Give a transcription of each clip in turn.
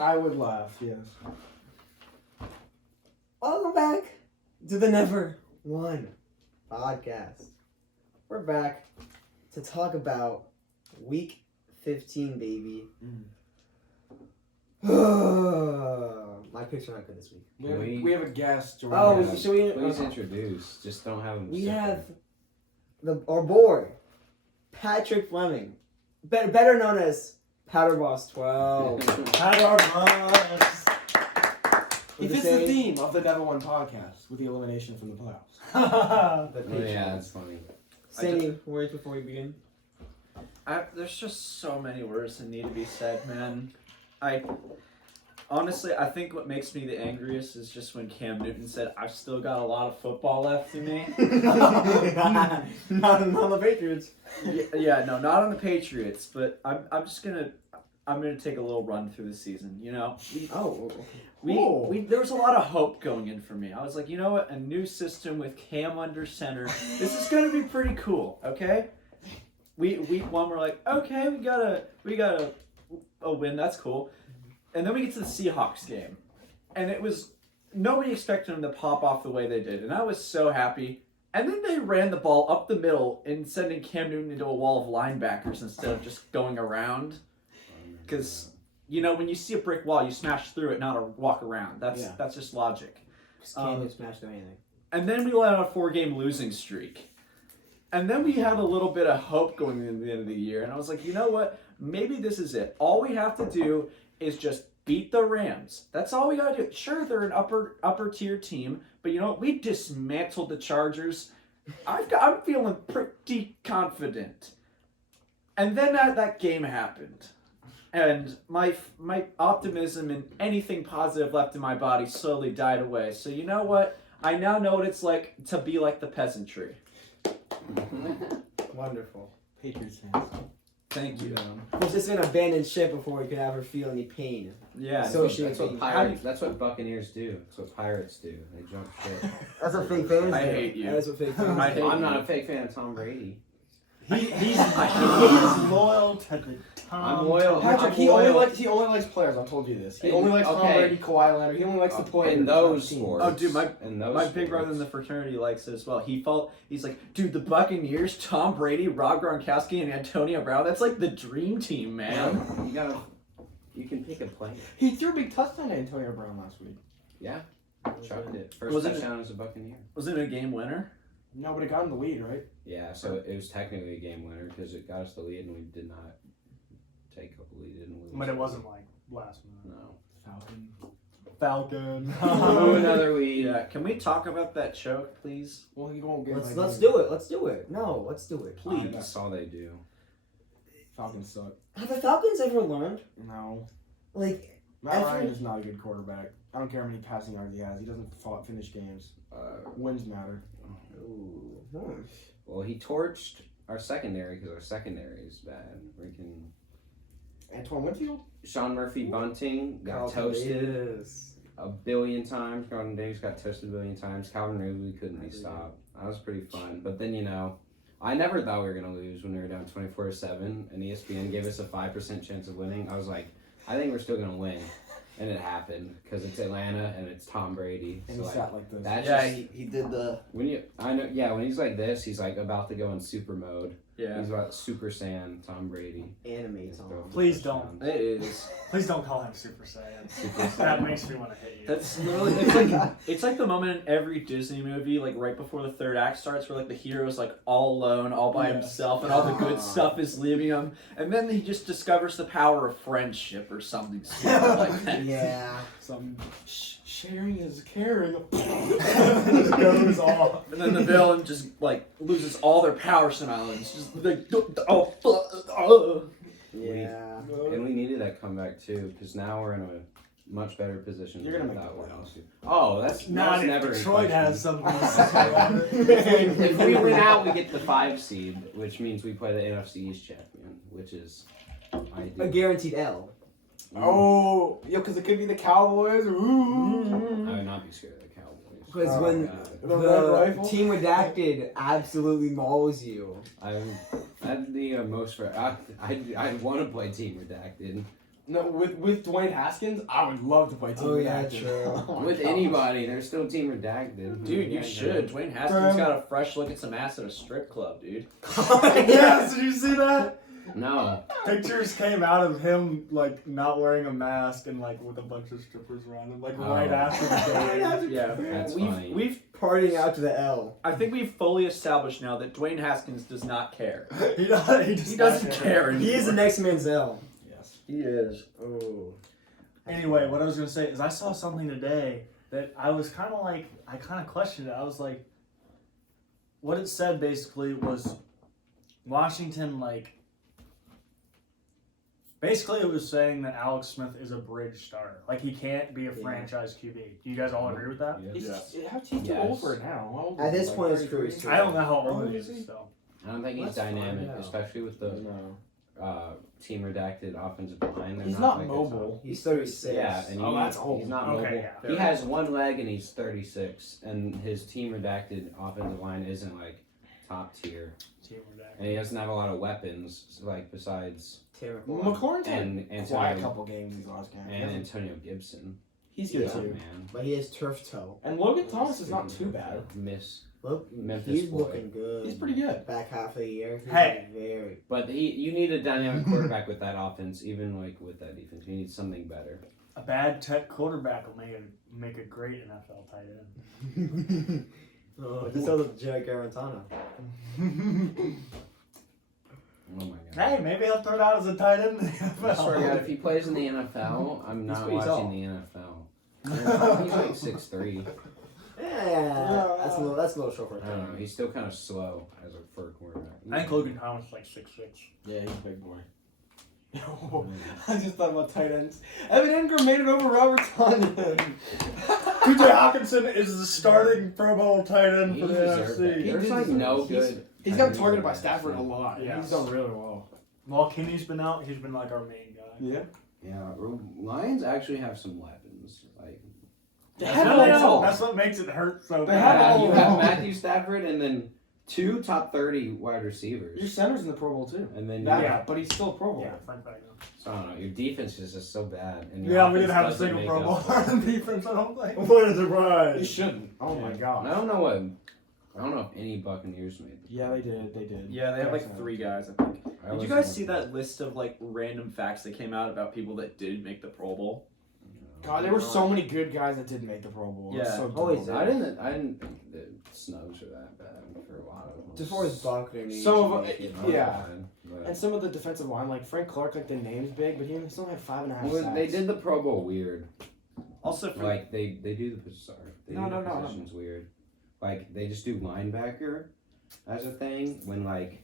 I would laugh, yes. Welcome back to the Never One podcast. We're back to talk about Week 15, baby. My picks are not good this week. We have a guest. Should we? Please introduce. Just don't have him. We have our boy, Patrick Fleming, better known as Powder Boss 12. Powder Boss. He fits the theme of the Never One podcast with the elimination from the playoffs. Yeah, that's funny. Sandy, words before we begin? There's just so many words that need to be said, man. Honestly, I think what makes me the angriest is just when Cam Newton said, "I've still got a lot of football left in me." Not on the Patriots. Yeah, no, not on the Patriots. But I'm gonna take a little run through the season. You know, there was a lot of hope going in for me. I was like, you know what, a new system with Cam under center. This is gonna be pretty cool. Okay, week one, we're like, okay, we got a win. That's cool. And then we get to the Seahawks game, and it was nobody expected them to pop off the way they did, and I was so happy. And then they ran the ball up the middle and sending Cam Newton into a wall of linebackers instead of just going around. Because when you see a brick wall, you smash through it, not walk around. That's just logic. Cam didn't smash through anything. And then we let out a 4-game losing streak. And then we had a little bit of hope going into the end of the year, and I was like, you know what? Maybe this is it. All we have to do is just beat the Rams. That's all we gotta do. Sure, they're an upper tier team, but you know what? We dismantled the Chargers. I'm feeling pretty confident. And then that game happened, and my optimism and anything positive left in my body slowly died away. So you know what? I now know what it's like to be like the peasantry. Wonderful. Patriots fans. Thank you. Was this an abandoned ship before we could ever feel any pain? Yeah. That's what Buccaneers do. That's what Pirates do. They jump ship. That's what fake fans do. I hate you. That's what fake fans do. I'm not a fake fan of Tom Brady. He's loyal to the Tom. I'm loyal. Patrick, he only likes players. I told you this. He only likes Tom Brady, Kawhi Leonard. He only likes to play in those sports. Oh, dude, my big brother in the fraternity likes it as well. He's like, dude, the Buccaneers, Tom Brady, Rob Gronkowski, and Antonio Brown. That's like the dream team, man. You can pick a player. He threw a big touchdown to Antonio Brown last week. Yeah, chucked it. First touchdown as a Buccaneer. Was it a game winner? No, but it got him the lead, right? Yeah, so it was technically a game winner because it got us the lead and we did not take up the lead and lose. But it wasn't like last minute. No. Falcon. Ooh, another lead. Yeah. Can we talk about that choke, please? Well, he won't get. Let's do it. Let's do it. No, let's do it. Please. That's all they do. Falcons suck. Have the Falcons ever learned? No. Like, Matt Ryan is not a good quarterback. I don't care how many passing yards he has. He doesn't finish games. Wins matter. ooh. Well, he torched our secondary because our secondary is bad. Freaking Antoine Winfield? Sean Murphy Bunting got toasted a billion times. Carlton Davis got toasted a billion times. Calvin Ridley couldn't be stopped. That was pretty fun. But then, I never thought we were going to lose when we were down 24-7 and ESPN gave us a 5% chance of winning. I was like, I think we're still going to win. And it happened because it's Atlanta and it's Tom Brady. And so he sat like this. That's he did the. when he's like this, he's like about to go in super mode. Yeah. He's about Super Saiyan Tom Brady. Anime Tom. Please don't. It is. Please don't call him Super Saiyan. Super Saiyan. That makes me want to hit you. That's literally it's like the moment in every Disney movie, like right before the third act starts, where like the hero's like all alone, all by himself, and all the good stuff is leaving him, and then he just discovers the power of friendship or something stupid like that. Yeah. Some sharing is caring. Just goes off. And then the villain just like loses all their power somehow, and it's just like Yeah. And we needed that comeback too, because now we're in a much better position. You're gonna make that the one. playoffs. Oh, that's Not never if in Detroit question. has something to say. If we win out, we get the 5 seed, which means we play the NFC East champion, which is ideal. A guaranteed L. Oh, because it could be the Cowboys. Ooh. I would not be scared of the Cowboys. Because Oh, when God. The red rifle? Team Redacted absolutely mauls you. I'd be most for. I want to play Team Redacted. No, with Dwayne Haskins, I would love to play team. Oh, yeah, redacted. true. Oh my With gosh. anybody, they're still team redacted. Dude, you Yeah, should. Dwayne Haskins got a fresh look at some ass at a strip club, dude. Yes, did you see that? No. Pictures came out of him like not wearing a mask and like with a bunch of strippers around him, like right Oh. after the game. Yeah, That's we've funny. we've Partying out to the L. I think we've fully established now that Dwayne Haskins does not care. He He doesn't care anymore. He is the next Manziel. Yes. He is. Oh. Anyway, what I was gonna say is I saw something today that I was kind of like, I kind of questioned it. I was like, what it said basically was Washington, like, basically it was saying that Alex Smith is a bridge starter. Like, he can't be a Yeah. franchise QB. Do you guys all agree with that? He's Yes. too Yes. old for it now. How old At is he, this like point, it's 33? true. I don't know how How old old he is is, he? so. I don't think he's Let's find dynamic, out. especially with the No. team redacted offensive line. They're He's not like, mobile. He's 36. Yeah, and Oh, that's he's old. not Okay, mobile. yeah. He has one leg and he's 36, and his team redacted offensive line isn't like top tier, and he doesn't have a lot of weapons like besides Terrible. McLaurin's had and quite a Antonio couple games these last games. and Antonio Gibson. He's good Yeah. Oh, too. man, But he has turf toe. And Logan Thomas is not too bad. Look, Memphis he's boy. looking good. He's pretty good. Back half of the year. He's Hey. very. But you need a dynamic quarterback with that offense, even like with that defense. You need something better. A bad tech quarterback will make a great NFL tight end. Oh, just tell the Jerry Garantano. Oh my god. Hey, maybe he'll turn out as a tight end in the I swear to God, NFL. if he plays in the NFL, I'm not pretty tall. watching the NFL. He's like 6'3". Yeah, that's a little short for a I don't know. tight He's still kind of slow for a quarterback. I think Logan Thomas is like 6'6". Yeah, he's a big boy. I just thought about tight ends. Evan Ingram made it over Robert Tonyan. TJ Hawkinson is the starting Pro Bowl tight end He for the deserved that. NFC. There's like no good. He's got targeted by Stafford a lot. Yes. He's done really well. While Kinney's been out, he's been like our main guy. Yeah. Yeah, Lions actually have some weapons. Like They That's have what, it all. that's what makes it hurt so They have bad. it all. you have Matthew Stafford and then 2 top 30 wide Your receivers, center's in the Pro Bowl too. and then That, Yeah. but he's still a Pro Bowl. Yeah, fun fact. so I don't know. Your defense is just so bad, and your Yeah, we offense didn't have a doesn't single make Pro up Bowl for it. on defense, I don't think. What a He surprise! shouldn't. Oh my And god. I don't know what. I don't know if any Buccaneers made. Yeah, they did. They did. Yeah, they have like 3 guys, I think. I Did you was guys like, see that list of like random facts that came out about people that did make the Pro Bowl? God, there were so many good guys that didn't make the Pro Bowl. It's Yeah. so Always dumb. I didn't think the Snugs are that bad for a lot of them. DeForest Buckner needs Some to of make it- it. yeah. But- And some of the defensive line, like Frank Clark, like the name's big, but he still had 5.5 Well, sacks. they did the Pro Bowl weird. Also, for Like they do the They No, do the no, no. positions weird. Like they just do linebacker as a thing when like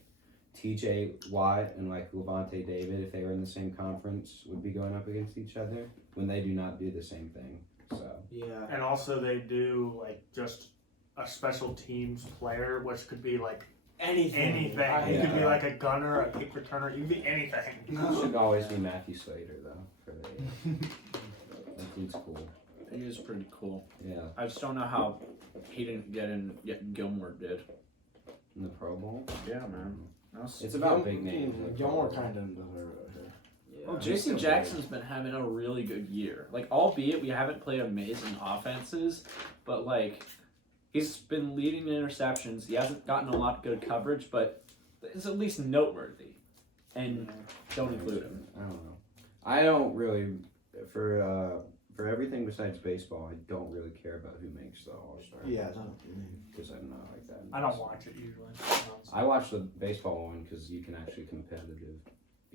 T.J. Watt and like Levante David, if they were in the same conference, would be going up against each other. When they do not do the same thing. So Yeah. And also they do like just a special teams player, which could be like anything. anything. I He hate could be Yeah. like a gunner, a kick returner, he could be anything. it should always be Matthew Slater though. For the that dude's cool. he is pretty cool. Yeah, I just don't know how he didn't get in, yet Gilmore did. in the Pro Bowl. Yeah, man. That's- It's about big names. Gilmore kind of deserve it. Well, he's J.C. still Jackson's been having a really good year. Like, albeit we haven't played amazing offenses, but like, he's been leading in interceptions. He hasn't gotten a lot of good coverage, but it's at least noteworthy. And don't include him. I don't know. I don't really for everything besides baseball. I don't really care about who makes the All Star. Yeah, because I'm not like that. I don't watch it usually. I watch the baseball one because you can actually competitive.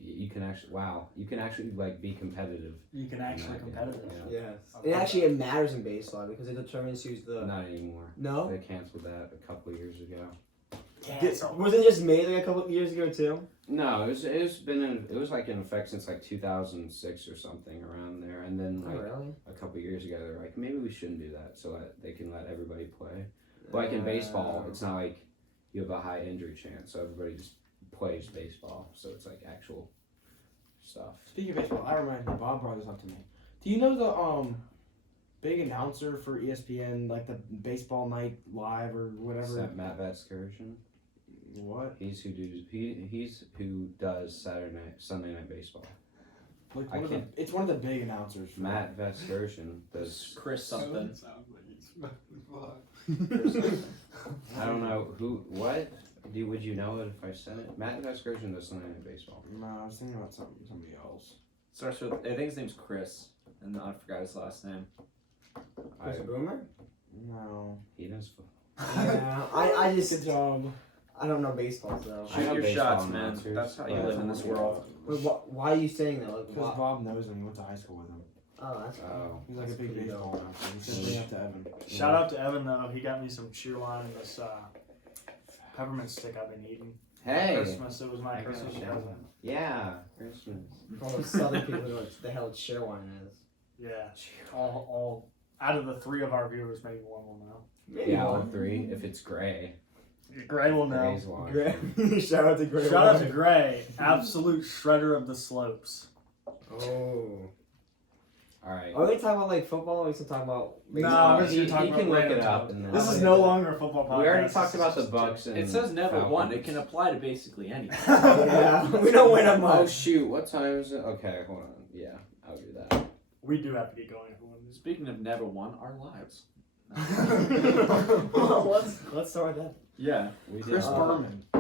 You can actually like be competitive. You can actually competitive. Yeah. Yes. It actually it matters in baseball because it determines who's the. Not anymore. No. They canceled that a couple of years ago. Was it just made like a couple of years ago too? No, it was like in effect since like 2006 or something around there, and then Oh like really? a couple of years ago they're like maybe we shouldn't do that so that they can let everybody play. Like in baseball, it's not like you have a high injury chance, so everybody just plays baseball. So it's like actual stuff. Speaking of baseball, I remember Bob brought this up to me. Do you know the big announcer for ESPN, like the baseball night live or Is whatever? that Matt Vatskersion? What? He's who does Sunday Night Baseball. Like I can't. it's one of the big announcers. For Matt Vespersion does. Chris something. I don't know who. What? Would you know it if I said it? Matt Vespersion does something in baseball. No, I was thinking about somebody else. Starts with, I think his name's Chris, and I forgot his last name. Chris Boomer? No. He does. Yeah, I just Good job. I don't know baseball, so. I Shoot know your baseball shots, man. announcers, That's how you but- live in this world. Wait, why are you saying that? Like, Because why? Bob knows him. He went to high school with him. Oh, that's Oh. He's like That's a big pretty baseball announcer. He said bring it up to Evan. Shout out to Evan though. He got me some cheer line and this peppermint stick I've been eating. Hey. Christmas. It was my I got Christmas a shout present. out. Yeah. Christmas. all those southern people who know what the hell Sherwine is. Yeah. All out of the 3 of our viewers, maybe one will know. Maybe Yeah, all one. 3. If it's gray. Gray will know. Gray's watching. Gray. Shout out to Gray. Shout out to Gray, absolute shredder of the slopes. Oh. Alright. Are we talking about like football? Or are we still talking about No, baseball? we're just gonna talk he about can look random it up. topics. And then This is no longer a football podcast. We already talked This about is the just Bucks and It says never won. It Falcons. can apply to basically anything. Yeah, we don't win a Oh much. shoot! What time is it? Okay, hold on. Yeah, I'll do that. We do have to get going. Speaking of never won, our lives. Let's start with that. Yeah. We did. Chris Berman. I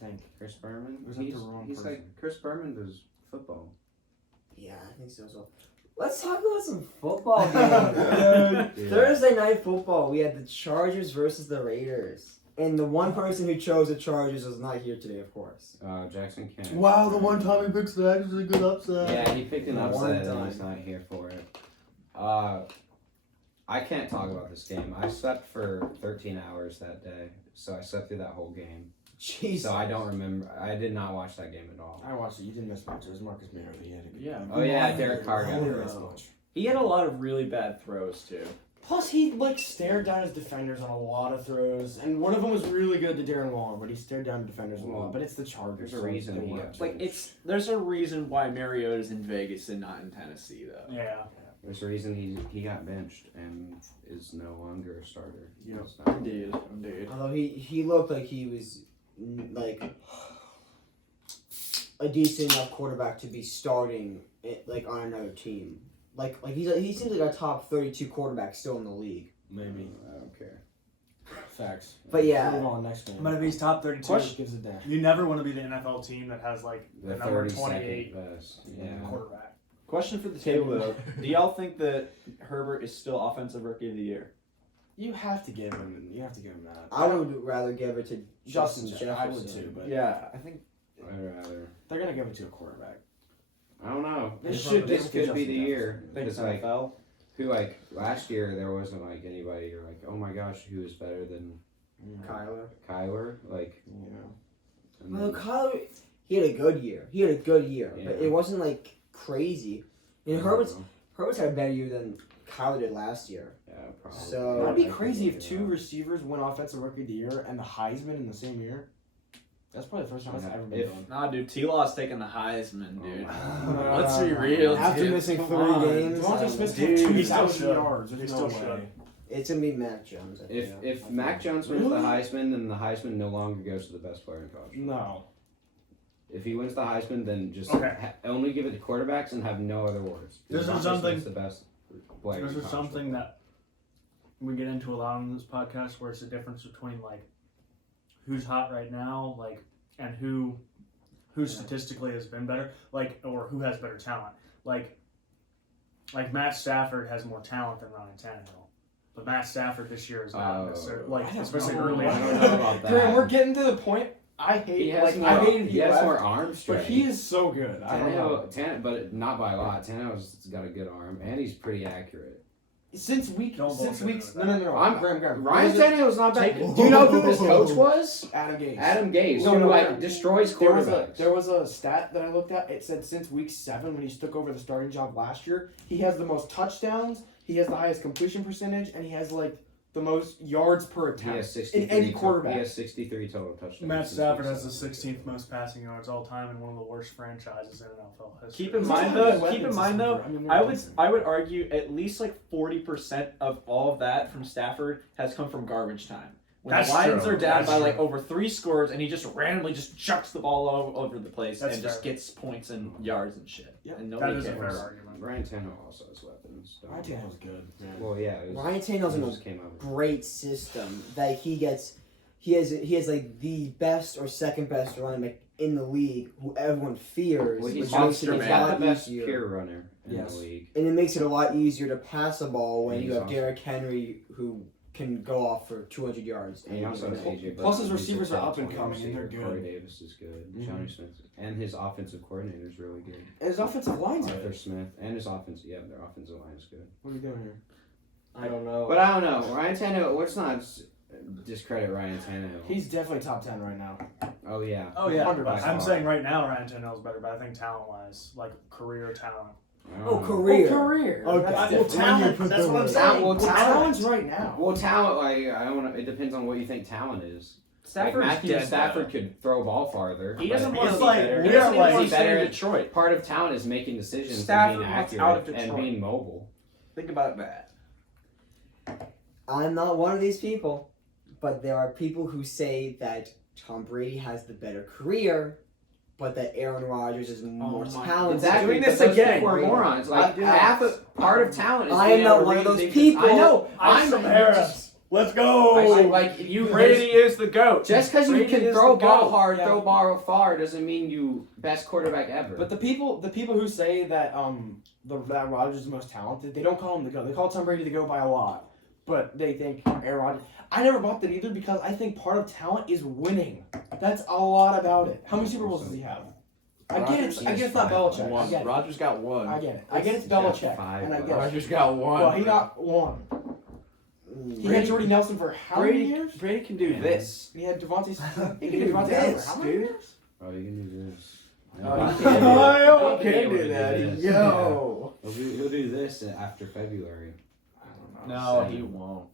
think. Chris Berman. Was that the He's, wrong he's person? like Chris Berman does football. Yeah, I think so. Let's talk about some football games. Dude. Thursday night football. We had the Chargers versus the Raiders, and the one person who chose the Chargers was not here today, of course. Jackson Kent. Wow, the one time he picks the actually good upset. Yeah, he picked an The one upset and time. he's not here for it. I can't talk about this game. I slept for 13 hours that day, so I slept through that whole game. Jesus. So I don't remember. I did not watch that game at all. I watched it. You didn't miss much. It was Marcus Mariota. He had a good Yeah. game. Oh yeah, Derek Carr I got didn't hurt. miss much. He had a lot of really bad throws, too. Plus, he stared down his defenders on a lot of throws, and one of them was really good to Darren Waller, but he stared down defenders a lot. But it's the Chargers. There's a reason he got Like, there's a reason why Mariota's in Vegas and not in Tennessee, though. Yeah. There's a reason he got benched and is no longer a starter. Yep. So- Indeed. Although he looked like he was like a decent enough quarterback to be starting like on another team. Like he seems like a top 32 quarterback still in the league. Maybe. I don't care. Facts. But yeah. Move on next game. But if he's top 32, Question gives a damn. you never want to be the NFL team that has like The the number 32nd 28 best. Yeah. quarterback. Question for the table, though. Do y'all think that Herbert is still Offensive Rookie of the Year? You have to give him. You have to give him that. I would rather give it to Justin Jefferson. I would too, but Yeah, I think. I'd rather. they're gonna give it to a quarterback. I don't know. They This should This give it to could be Justin the year. Jefferson. Because like who like last year there wasn't like anybody you're like, oh my gosh, who is better than Kyler? Like Yeah. and Well, then- Kyler, he had a good year. But Yeah. it wasn't like crazy. And I don't Herbert's know. had a better year than Kyler did last year. Yeah, probably. So- That'd be I crazy think if they two are. receivers win Offensive Rookie of the Year and the Heisman in the same year. That's probably the first time that's Yeah, ever been if- done. Nah, dude, T-Law's taking the Heisman, dude. Oh, Let's be real, After dude. missing Come 3 on. games, Devontae Smith Dude, had he still 2,000 should. yards. He There's still no should. way. it's gonna be Mac Jones. I think. If Mac Jones wins the Heisman, then the Heisman no longer goes to the best player in college. No. If he wins the Heisman, then just Okay. only give it to quarterbacks and have no other awards. This is Devontae something- Smith's the best player. This in is college something football. that we get into a lot on this podcast, where it's the difference between like who's hot right now, like, and who statistically has been better, like, or who has better talent. Like Matt Stafford has more talent than Ryan Tannehill, but Matt Stafford this year is not necessarily like, I don't especially know. early I on. don't know about that. Graham, we're getting to the point. I hate. He has like more. I hated He has left, more arm strength. but he is so good. I don't know. But not by a lot. Tannehill's got a good arm, and he's pretty accurate. Since Don't weeks. bullshit No. with that. I'm- Graham. Ryan Tannehill's not bad. Take it. Do you know who his coach was? Adam Gase. Adam Gase, No, who no, like no. destroys There was quarterbacks. a stat that I looked at. It said since week 7, when he took over the starting job last year, he has the most touchdowns, he has the highest completion percentage, and he has like the most yards per He attempt has 63 in any to- quarterback. He has 63 total touchdowns. Matt since Stafford week has the 7. 16th most passing yards all time and one of the worst franchises in NFL history. Keep in He's mind, not though. a Keep in weapons mind, though. receiver. I mean, I would argue at least like 40% of all of that from Stafford has come from garbage time. when That's the Lions true. are down That's by true. like over 3 scores, and he just randomly just chucks the ball all over the place That's and just fair. gets points and yards and shit. Yeah, and That nobody is a cares. fair argument. Ryan Tannehill also has weapons. Ryan Tannehill's good. Man. Well, yeah. It was, Ryan Tannehill's in he a just came out with- great system that he has like the best or second best running back in the league who everyone fears, Well, he's which makes monster, it a He's man. got lot the best easier. pure runner in Yes. the league. And it makes it a lot easier to pass the ball when And you he's have also- Derrick Henry who can go off for 200 yards. And he also has AJ Plus his Brown. He's a receivers are top up and 20 coming, and they're receiver. good. Corey Davis is good. Mhm. Johnny Smith. And his offensive coordinator is really good. And his offensive line's Arthur good. Smith. And his offense. Yeah, their offensive line is good. What are we doing here? I don't know. But I don't know. Ryan Tannehill, let's not discredit Ryan Tannehill. He's definitely top 10 right now. Oh, yeah. Oh yeah, 100%. but I'm saying right now Ryan Tannehill's better, but I think talent-wise, like career talent. I don't Oh, know. career. Career. Okay. That's Well, different. talent. That's what I'm saying. Well, Talent's right now. Well, talent, like, I don't know. It depends on what you think talent is. Like Stafford's Matthew dead, Stafford though. could throw a ball farther. He but doesn't want to It's be like- better. we He doesn't are even like- want to stay in better. Detroit. Part of talent is making decisions Stafford and being wants accurate out of and Detroit. being mobile. Think about that. I'm not one of these people, but there are people who say that Tom Brady has the better career, but that Aaron Rodgers is more my- talented. Exactly. doing this but those again. people are morons. Like I- half of part of talent is I being am not able to one of read those things. people. I know. I'm I'm Harris. Let's go. like you. Brady is the GOAT. Just because you Brady can is throw the ball GOAT. hard, Yeah. throw ball far, doesn't mean you best quarterback ever. But the people who say that that Rodgers is the most talented, they don't call him the GOAT. They call Tom Brady the GOAT by a lot. But they think Aaron Rodgers. I never bought that either because I think part of talent is winning. That's a lot about it. How many Super Bowls does he have? I get it. I get it's not Belichick. I get it. Rodgers got one. I get it. I get it's He's got Belichick, 5, and I but- get it. Rodgers got one. Well, he got one. He had Jordy Nelson for how many years? Brady can do Yeah. this. He had Devontae. He He can do can do Devontae Adams this, for how many dude. years? Oh, you can do this. Oh, No, you he can can't do do that. it. I He can can't be do able to that. this. Yo. He'll do this after February. I don't know. No, Seven. he won't.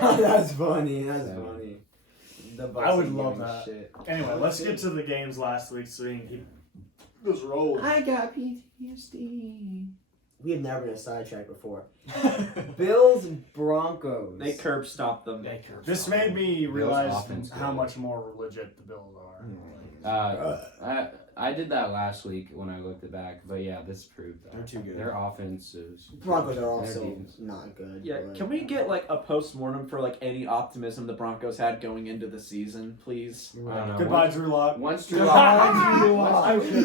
That's funny. That's Seven. funny. I would ain't love giving that. shit. Anyway, let's get to the games last week so we can keep this rolling. I got PTSD. We have never been sidetracked before. Bills Broncos. They curb stomped them. This made me realize offense how good. much more legit the Bills are. I did that last week when I looked it back, but yeah, this proved that They're too good. Their offense is. Broncos are their also defense- not good. Yeah, but- can we get like a post-mortem for like any optimism the Broncos had going into the season, please? I don't know. Goodbye, Drew Lock. Once Drew Goodbye, Lock, Drew Lock. once Drew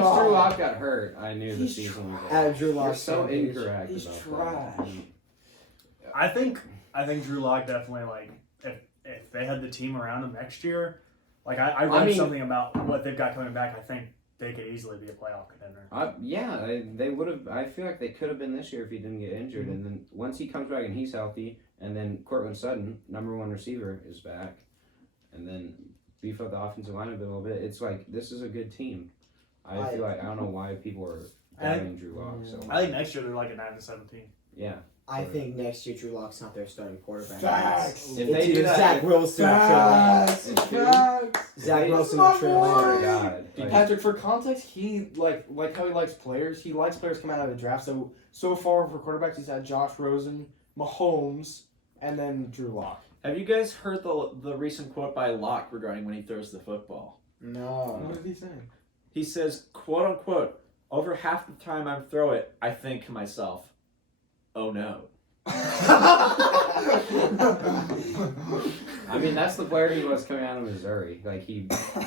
call. Lock got hurt, I knew the He's season was At over. Drew You're Lock's so page. incorrect He's about trash. I think Drew Lock definitely like if they had the team around him next year, like I read mean- something about what they've got coming back. I think they could easily be a playoff contender. Yeah, they would have. I feel like they could have been this year if he didn't get injured. And then once he comes back and he's healthy, and then Cortland Sutton, #1 receiver, is back, and then beef up the offensive line a little bit. It's like this is a good team. I feel like I don't know why people are doubting Drew Lock so much. I think next year they're like a 9-17. Yeah. I think next year Drew Lock's not their starting quarterback. Facts. It's If they either do that, Zach Wilson or Trey Facts. It's true. Facts. Zach Wilson my or Trey boy. Lance. God. Dude, Patrick, for context, he like how he likes players. He likes players coming out of the draft. So far for quarterbacks, he's had Josh Rosen, Mahomes, and then Drew Lock. Have you guys heard the recent quote by Locke regarding when he throws the football? No. What did he say? He says, quote unquote, over half the time I throw it, I think to myself, oh no. I mean, that's the player he was coming out of Missouri. Like he.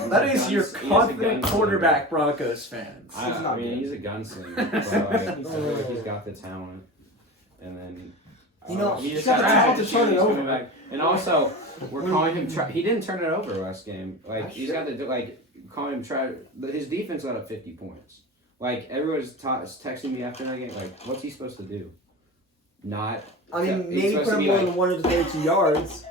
That is your he's a confident gunslinger. quarterback, Broncos fans. I He's not mean, good. he's a gunslinger. But like, I feel like he's got the talent, and then. You know, he he's just got the talent to shoot, turn it he's over. coming back. And also, we're calling him. He didn't turn it over last game. Like he's got the calling him try. His defense got up 50 points. Like everyone's texting me after that game. Like, what's he supposed to do? Not. I mean, He's maybe supposed put to him be more like- than 132 yards.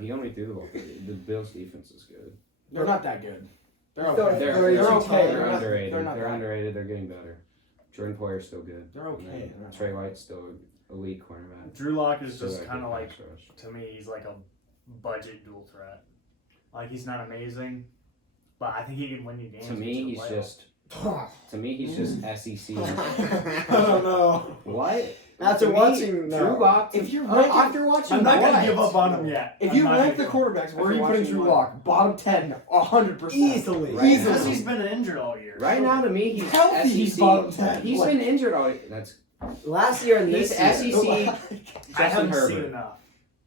He only threw the ball. The Bills' defense is good. They're not that good. They're They're- okay. They're They're okay. They're not- underrated. They're not They're that underrated. They're getting better. Jordan Poyer's still good. They're okay. And then They're not Trey White's still elite cornerback. Drew Lock is Still just got kind of good like, pass rush. to me, he's like a budget dual threat. Like he's not amazing, but I think he can win you games. To and me, get he's to the playoffs. just To me, he's just SEC. I don't know. What? After To me, watching, no. Drew Lock. If you're after watching, I'm not what? gonna give up on him yet. If I'm you not rank gonna the give up. quarterbacks, where are After you putting watching Drew one. Lock? Bottom 10, 100%. Easily. Right. Easily. Because he's been injured all year. Right now, to me, he's Healthy, SEC. he's bottom 10. He's Like- been injured all year. That's Last year and he's this year. SEC. I Justin haven't seen Herbert. enough.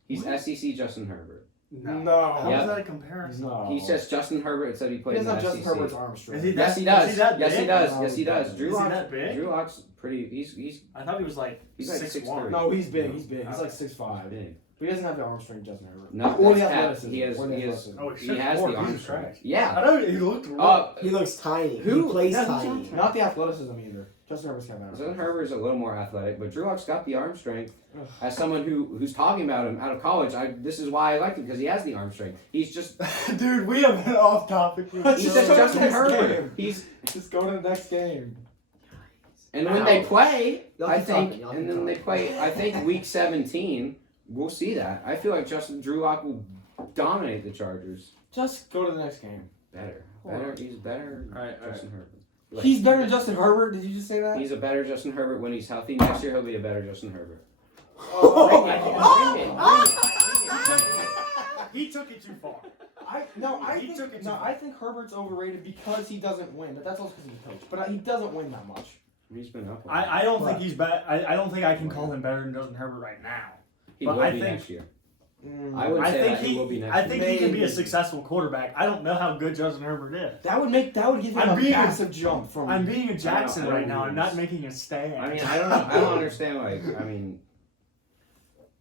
He's SEC Justin Herbert. No. How Yep. is that a comparison? No. He says Justin Herbert said he He played in doesn't the have SEC. Justin Herbert's arm strength. Is he Yes, he that- does. is he that Yes, he big? does. No, Yes, he he does. doesn't. Drew Is he Lock. that big? Drew Lock's pretty. He's I thought he was like He's like 6'1". No, he's big. He's big. He's Okay. like 6'5". big. But he doesn't have the arm strength Justin Herbert. No, Or the that's cap. athleticism. He has. Or the He has. athleticism. Oh, He has the arm He's strength. trash. Yeah. I know he looked real. He looks tiny. Who- He plays no, he's tiny. not- Not the athleticism either. Justin Herbert's kind of Justin Herbert's a little more athletic, but Drew Lock's got the arm strength. As someone who's talking about him out of college, this is why I liked him because he has the arm strength. He's just Dude, we have been off topic. he Just says go to the Justin next Herbert. game. He's Just go to the next game. and when they play, Y'all I keep think, talking, y'all and keep then they talking. play. I think week 17, we'll see that. I feel like Drew Lock will dominate the Chargers. Just go to the next game. Better. Alright. He's better. All right. Justin Herbert. He's better than Justin Herbert. Did you just say that? He's a better Justin Herbert when he's healthy. Next year he'll be a better Justin Herbert. He took it too far. I He took it too think Herbert's overrated because he doesn't win, but that's also because he's a coach. But he doesn't win that much. He's been up. I don't think he's bad. I don't think I can call him better than Justin Herbert right now. He but will I be think- next year. I would I say think that he will be next I year. think he can be a Maybe. successful quarterback. I don't know how good Justin Herbert is. That would give him I'm a being- massive jump from. I'm being a Jackson I don't right now. I'm not lose. making a stand. I mean, I don't know. I don't understand. Like, I mean,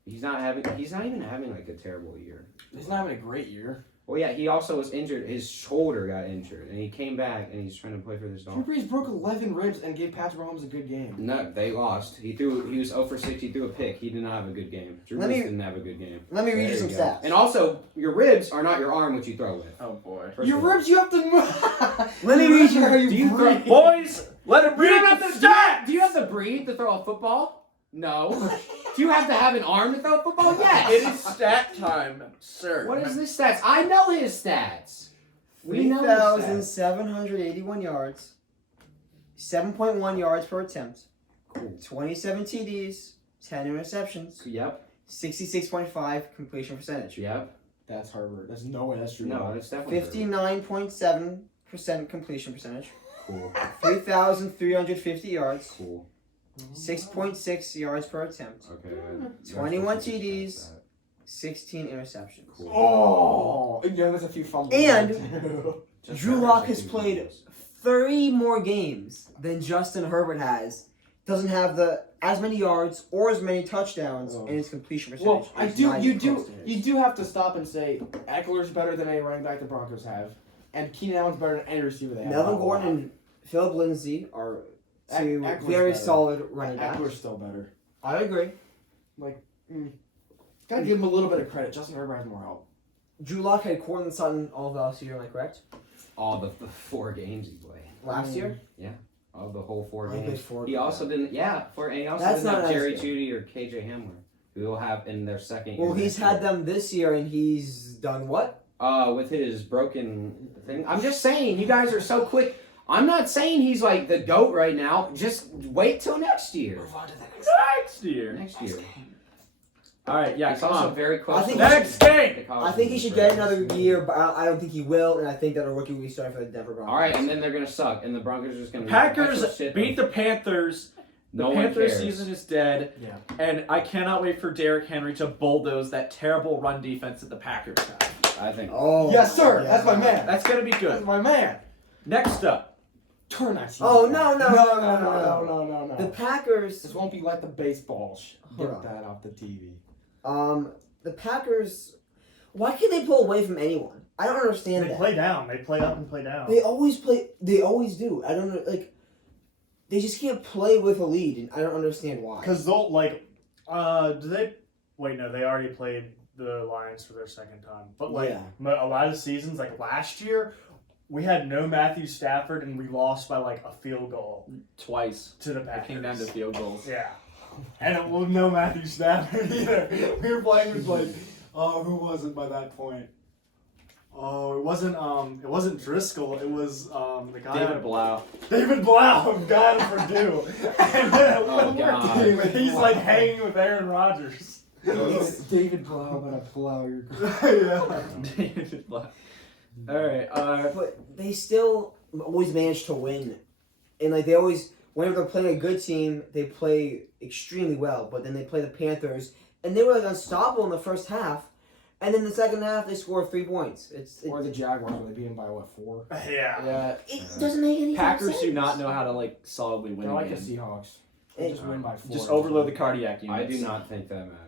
he's not even having like a terrible year. He's not having a great year. Well, yeah, he also was injured. His shoulder got injured, and he came back, and he's trying to play for this Drew dog. Brees broke 11 ribs and gave Patrick Mahomes a good game. No, they lost. He was 0 for 6. He threw a pick. He did not have a good game. Drew Let Brees me- didn't have a good game. Let me read There you some go. stats. And also, your ribs are not your arm, which you throw with. Oh boy. First Your of all. ribs, you have to move. Let me read you. How you Do you breathe. Boys, let him You read don't the have to. stats. Do you have to breathe to throw a football? No. Do you have to have an arm to throw a football? Yes. It is stat time, sir. What is this stats? I know his stats. We know his stats. 3,781 yards, 7.1 yards per attempt, Cool. 27 TDs, 10 interceptions, Yep. 66.5 completion percentage, Yep. That's Herbert. There's no way that's true. No, it's definitely 59.7% completion percentage, cool. 3,350 yards, Cool. 6.6 yards per attempt, Okay. 21 TDs. 16 interceptions. Cool. Oh, yeah, there's a few fumbles. And- Just Drew that Lock or has 60 played fumbles. 30 more games than Justin Herbert has. Doesn't have as many yards or as many touchdowns, Oh. and his completion percentage. Well, is not even close to his. you do have to stop and say Eckler's better than any running back the Broncos have, and Keenan Allen's better than any receiver they have. Melvin Gordon and Philip Lindsay are two Eckler's very better. solid running backs. Eckler's still better. I agree. Gotta give him a little bit of credit. Justin Herbert has more help. Drew Lock had Courtland Sutton all of last year, am I correct? All the 4 games he played. Last year? All the whole 4 Oh, he played games. 4 He games. also didn't. Yeah. And he also That's didn't not have as Jerry good. Jeudy or KJ Hamler, who will have in their second. Well, year he's next had year. them this year, and he's done what? With his broken thing. I'm just saying, you guys are so quick. I'm not saying he's like the GOAT right now. Just wait till next year. Move on to the next. Next year. Next year. All right, yeah, He's come also on. very close. I think to he Next game. I think he should get another year, but I don't think he will, and I think that a rookie will be starting for the Denver Broncos. All right, and then they're gonna suck, and the Broncos are just gonna. Packers beat the Panthers. The No one Panthers cares. season is dead, Yeah. and I cannot wait for Derrick Henry to bulldoze that terrible run defense that the Packers have. I think. Oh, Yes, sir. yeah. That's my man. That's gonna be That's good. my man. Next up, Turn that TV. Oh, off. no. No. The Packers. This won't be like the baseball. Hold Get on. that off the TV. The Packers. Why can't they pull away from anyone? I don't understand They that. play down. They play up and play down. They always play. They always do. I don't know. Like, they just can't play with a lead, and I don't understand why. Because they'll do they? Wait, no, they already played the Lions for their second time. But Yeah. a lot of seasons, like last year, we had no Matthew Stafford, and we lost by like a field goal twice. to the It Packers. came down to field goals. Yeah, and it was no Matthew Stafford either. We were playing with who was it by that point? Oh, it wasn't Driscoll. It was the guy. David Blau. David Blau, guy out of Purdue. And then Oh, God. he's like hanging with Aaron Rodgers. David Blau, but I plow your. Yeah. David Blau. All right. But they still always manage to win, and like they always, whenever they're playing a good team, they play extremely well. But then they play the Panthers, and they were like unstoppable in the first half, and then the second half they score 3 points. Or the Jaguars, where they beat him by what, 4? Yeah. Yeah. It doesn't make any Packers sense. do not know how to like solidly win They're a like the game. Seahawks. They just win by 4. Just overload the cardiac I units. do not think that matters.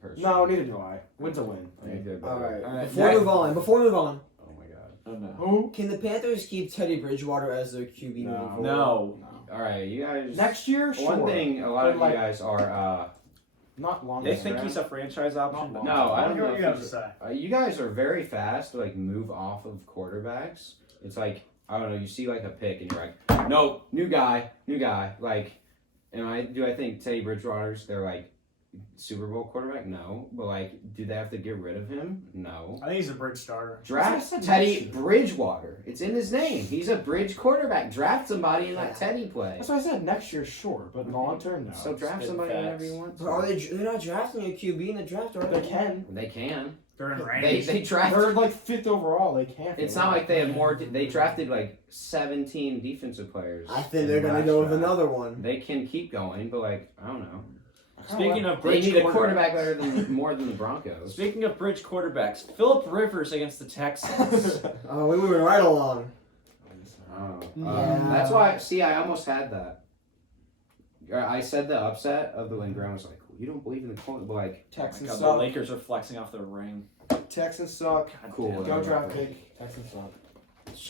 Personally. No, neither do I. Win's a win. I think they're better. All right. All right, Before we move on, Oh my god. Oh no. Who? can the Panthers keep Teddy Bridgewater as their QB moving forward? No. All right, you guys. Next year, sure. One thing, a lot of But, you guys are. Not long. They term. think he's a franchise option. Not but No, I don't What know. do If you have to he's- say? you guys are very fast to like move off of quarterbacks. It's like I don't know. You see like a pick and you're like, no, new guy. Like, do I think Teddy Bridgewater's their like Super Bowl quarterback? No, but like, do they have to get rid of him? No. I think he's a bridge starter. Draft That's Teddy bullshit. Bridgewater. It's in his name. He's a bridge quarterback. Draft somebody and let Teddy play. That's what I said. Next year, sure, but long term, no. So draft somebody whenever you want. But are they? They're not drafting a QB in the draft, are They they? can. They can. They're in They range. they draft. They're like 5th overall. They can't. It's not like they have more. They drafted like 17 defensive players. I think they're gonna go with another one. They can keep going, but like I don't know. Speaking of They bridge need a quarterback quarterbacks- better than more than the Broncos. Speaking of bridge quarterbacks, Phillip Rivers against the Texans. Oh, we moving right along. Oh, Yeah. that's why. See, I almost had that. I said the upset of the win. Graham was like, "You don't believe in the coin," but like, Texans God, the suck. Lakers are flexing off their ring. Texans suck. cool. damn. Go draft pick. Texans suck.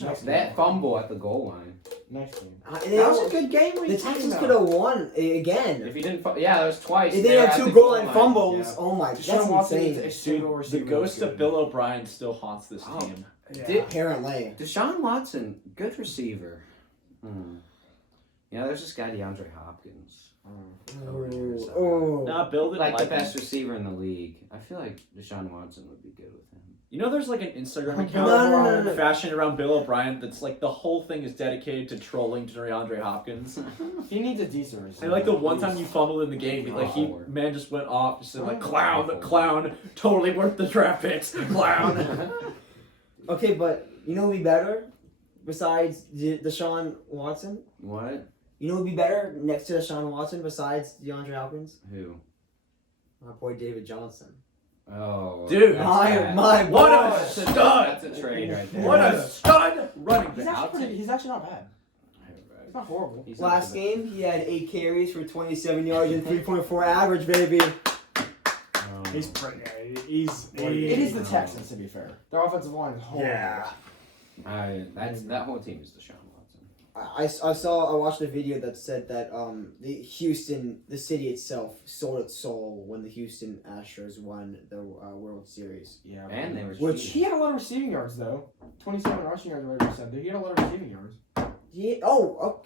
Next That game. fumble at the goal line. Next game. That was a good game. What are The you talking Texans about? could have won again. If he didn't, yeah, that was twice. If They they were had at 2 the goal line line. fumbles, Yeah. oh my, that's Deshaun Watson needs insane. a single Dude, the receiver ghost this of year. Bill O'Brien still haunts this Oh. team. Yeah. Did- Apparently. Deshaun Watson, good receiver. Yeah, there's this guy DeAndre Hopkins. Oh. Nah, Bill didn't Like the him. best receiver in the league. I feel like Deshaun Watson would be good with him. You know, there's like an Instagram No, account no. fashioned around Bill O'Brien that's like the whole thing is dedicated to trolling DeAndre Hopkins. He needs a decent receiver. And like the one time you fumbled in the game, like man just went off, just said like clown, totally worth the draft picks, clown. Okay, but you know who'd be better besides Deshaun Watson? What? You know who'd be better next to Deshaun Watson besides DeAndre Hopkins? Who? My boy David Johnson. Oh, Dude, that's My bad. What a boy. That's a, stud! that's a trade right there. What a stud running He's back. he's actually not bad. He's not horrible. He's not Last the- game, he had 8 carries for 27 yards and 3.4 average, baby. He's pretty. He's. It is the Texans, to be fair. Their offensive line is horrible. Yeah. That whole team is Deshaun Watson. I watched a video that said that the city itself sold its soul when the Houston Astros won the World Series. Yeah. And they were Which cheating. He had a lot of receiving yards, though. 27 rushing yards, whatever you said. Dude, he had a lot of receiving yards. Yeah. Oh,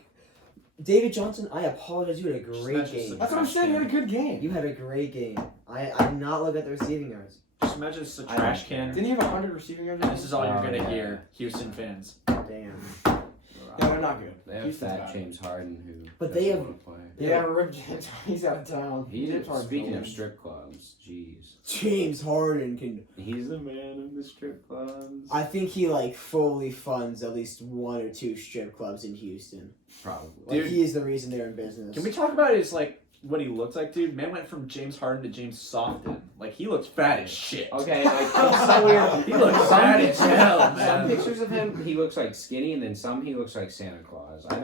David Johnson. I apologize. You had a great Just game. That's what I'm saying. He had a good game. You had a great game. I did not look at the receiving yards. Just imagine it's a I trash don't can. Didn't he have 100 receiving yards? And this is all you're gonna yeah. hear, Houston fans. Damn. Yeah, they're not good. They have Houston's fat bad. James Harden who. But they doesn't have- wanna play. Yeah, Rip James. He's out of town. He's hard to speaking go of in. strip clubs. Jeez, James Harden can. he's the man of the strip clubs. I think he like fully funds at least 1 or 2 strip clubs in Houston. Probably. Like Dude. he is the reason they're in business. Can we talk about his like what he looks like, dude? Man went from James Harden to James Softon. Like he looks fat as shit. Okay, like it's so weird. He looks Some fat as pictures- hell, Some man. pictures of him, he looks like skinny, and then some he looks like Santa Claus. I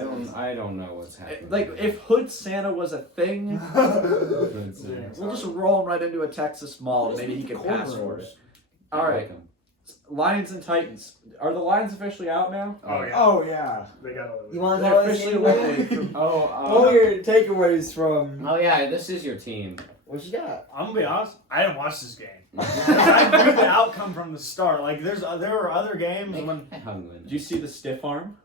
don't know. I don't know what's happening. Like if Hood Santa was a thing, we'll just roll him right into a Texas mall and maybe he can pass for it. All right, Lions and Titans. Are the Lions officially out now? Oh yeah. Oh, yeah. They got a You want to They're know officially his eliminated name? from. What were your takeaways from? Oh yeah, this is your team. What you got? I'm gonna be honest. I didn't watch this game. I knew the outcome from the start. Like there were other games when. I hung in. Did you see the stiff arm?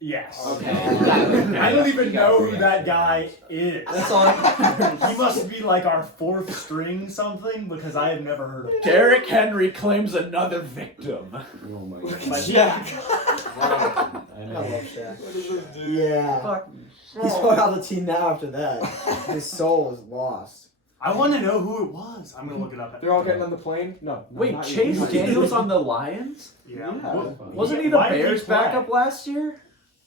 Yes. Okay. I don't even You got know three who that extra guy rounds. is. That's all. He must be like our fourth string something because I have never heard of him. Derrick Henry claims another victim. Oh my god. But Jack. I I know. love Shaq. What does this do? Yeah. Fuck. He's going out the team now after that. His soul is lost. I want to know who it was. I'm gonna look it up. They're all getting on the plane? No. Wait, not you. Chase Not you. Daniels on the Lions? Yeah. Yeah. Wasn't he the Why did he Bears play? backup last year?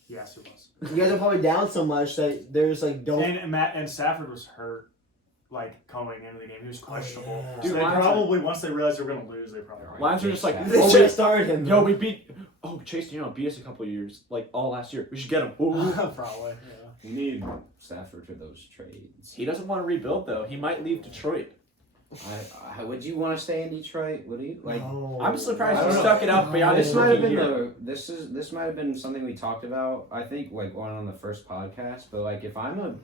Yes, it was. You guys are probably down so much that there's like don't. And Stafford was hurt, like coming into the game. He was questionable. yeah. So Dude, they Lions probably once they realized they were gonna lose, they probably. Lions are just like, They oh, should have started him. yo, we beat. Oh, Chase Daniel beat us a couple of years, like all last year. We should get him. Ooh. Probably. We need Stafford for those trades. He doesn't want to rebuild though. He might leave Detroit. Would you want to stay in Detroit? Would you like? No. I'm surprised I he don't stuck it out beyond This his might have rookie been year. this might have been something we talked about. I think like on the first podcast. But like if I'm a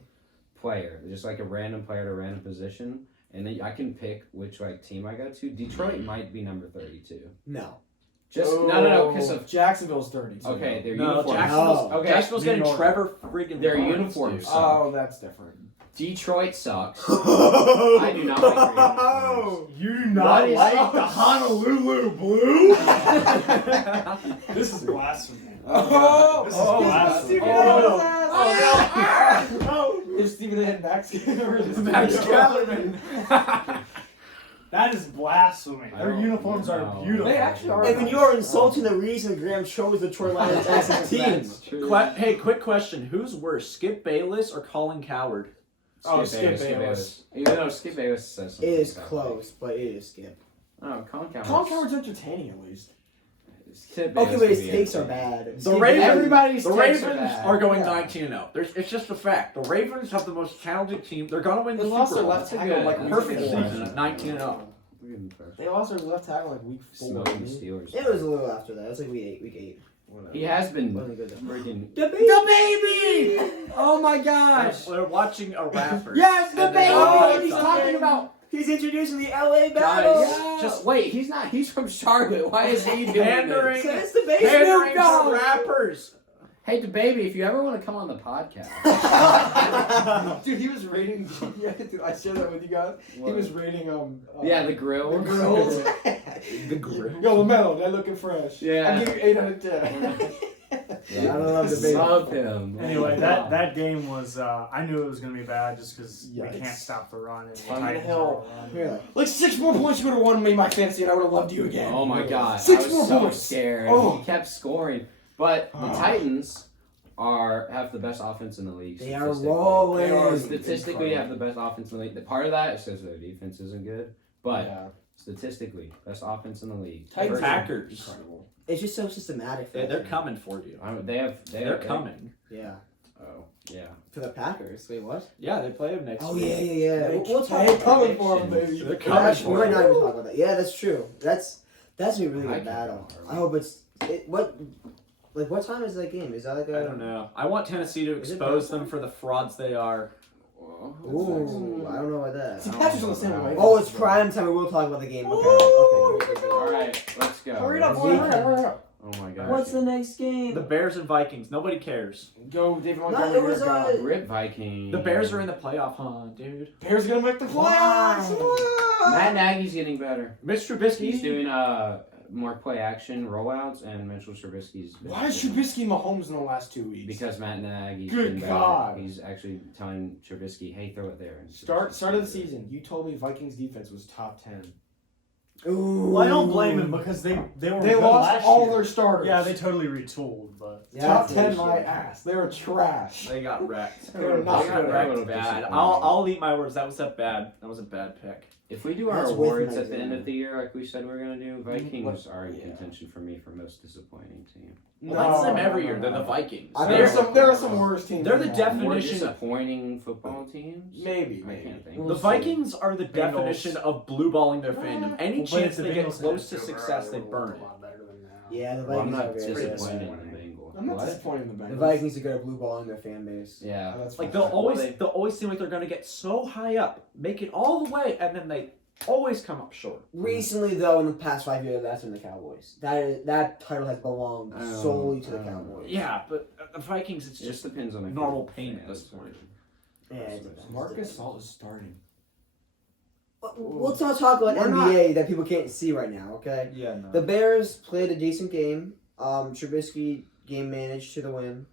player, just like a random player at a random position, and then I can pick which like team I go to. Detroit might be number 32. No. Just no, because of Jacksonville's 32. okay, their No, uniforms. Jacksonville's, No. Okay, Jacksonville's New getting York. Trevor friggin' Their Lawrence, uniforms dude. suck. Oh, that's different. Detroit sucks. I do not like their uniforms. You do not is- like the Honolulu Blue? This is blasphemy. Oh! This is Oh! blasphemy. Stephen Oh, oh, If Stephen had Max or just Max Kellerman. That is blasphemy. I Their don't uniforms know. are beautiful. They actually are. And then you are insulting the reason Graham chose the Detroit Lions as his team. That's true. Hey, quick question: who's worse, Skip Bayless or Colin Coward? Oh, Skip Skip Bayless. Even though Skip Bayless says It something. is about close, but it is Skip. Oh, Colin Coward. Colin Coward's entertaining at least. Skip Okay, Bayless but his could be takes are entertaining. bad. The Skip Ravens- Bayless- Everybody's The takes Ravens bad. are going Yeah. 19-0. It's just a fact. The Ravens have the most talented team. They're gonna win the They lost Super their Bowl. left That's a tackle good- like that's week a Perfect good four. season at 19-0. They lost their left tackle like week 4. Smoking the Steelers. It was a little after that. It was like week 8. He has been Wasn't good though. freaking. The baby! Oh my gosh! We're watching a rapper. Yes, the And then- baby! Oh, He's talking about. He's introducing the LA battle. Guys, just wait. He's not. He's from Charlotte. Why is he doing Pandering. this? It's the base. Pandering Dogg. to rappers. Hey, the baby, if you ever want to come on the podcast, Dude, he was rating. Yeah, dude, I shared that with you guys. He was rating yeah, the grill. the grills. The grill. Yo, LaMelo, they're looking fresh. Yeah. I give you 8 out of 10. Yeah, I love the baby. Love him. Anyway, Oh, that wow. that game was. I knew it was going to be bad just because we Yikes. can't stop the run. And the Fucking Titans hell. are running. Yeah. Like 6 more points, you would have won me my fantasy, and I would have loved you again. Oh my god, 6 I was more so points. scared. Oh. He kept scoring, but the Oh. Titans have the best offense in the league. They are statistically. rolling. They are statistically have the best offense in the league. Part of that is because their defense isn't good, but Yeah. statistically, best offense in the league. Titans are Packers. incredible. It's just so systematic. For They're them. coming for you. They're coming. Yeah. Oh yeah. For the Packers. Wait, what? Yeah, they play them next Oh week. yeah. We'll talk They're about coming that. for him, baby. They're coming Actually, we for might you. not even talk about that. Yeah, that's true. That's gonna be a really I good can't battle. remember. I hope it's what time is that game? Is that like a? I don't know. I want Tennessee to Is it expose bad? them for the frauds they are. Ooh, I don't know about that. See, Patrick's on the same way. Oh, it's prime time. We will talk about the game. Okay. Ooh, Okay. All right, let's go. Hurry it up, Hurry hurry up. Oh my gosh. What's the next game? The Bears and Vikings. Nobody cares. Go, David No, Montgomery. it was, your guy. Rip Viking? The Bears are in the playoff hunt, dude. Bears gonna make the Why? playoffs. Matt Nagy's getting better. Mitch Trubisky. He's doing more play action rollouts, and Mitchell Trubisky's. been Why is doing- Trubisky Mahomes in the last 2 weeks? Because Matt Nagy's Good been better. God. He's actually telling Trubisky, "Hey, throw it there." And Start Trubisky's of the doing it. season. You told me Vikings defense was top 10. Ooh. Well, I don't blame him because they were They good lost last all year. their starters. Yeah, they totally retooled, but Yeah, top that's 10 the my issue. ass. They were trash. They got wrecked. They're not They got good. wrecked bad. I'll eat my words. That was a bad pick. If we do our That's with awards my at the end game. of the year, like we said we are gonna do, Vikings What? are in Yeah. contention for me for most disappointing team. Well, that's them every year. They're the Vikings. There are some worse teams. They're the than that. More definition. disappointing football teams. Maybe. I can't think. We'll The see. Vikings are the Bengals. definition of blue balling their fandom. Any Well, but chance if the they get Bengals close to didn't do success, well, they would've burn looked it. a lot better than now. Yeah, the Well, I'm Vikings not are very disappointed good. in the Bengals. I'm not What? disappointed in the Bengals. The Vikings are good at blue balling their fan base. Yeah. Oh, that's Like fine. they'll always seem like they're gonna get so high up, make it all the way, and then they always come up short. Recently, though, in the past 5 years, that's been the Cowboys. That title has belonged solely to the Cowboys. Yeah, but the Vikings, it's It just just depends on the normal pain at this point. Yeah, it's- Marcus Salt is starting. Let's not talk about We're NBA that people can't see right now, okay? Yeah, no. The Bears played a decent game. Trubisky game managed to the win.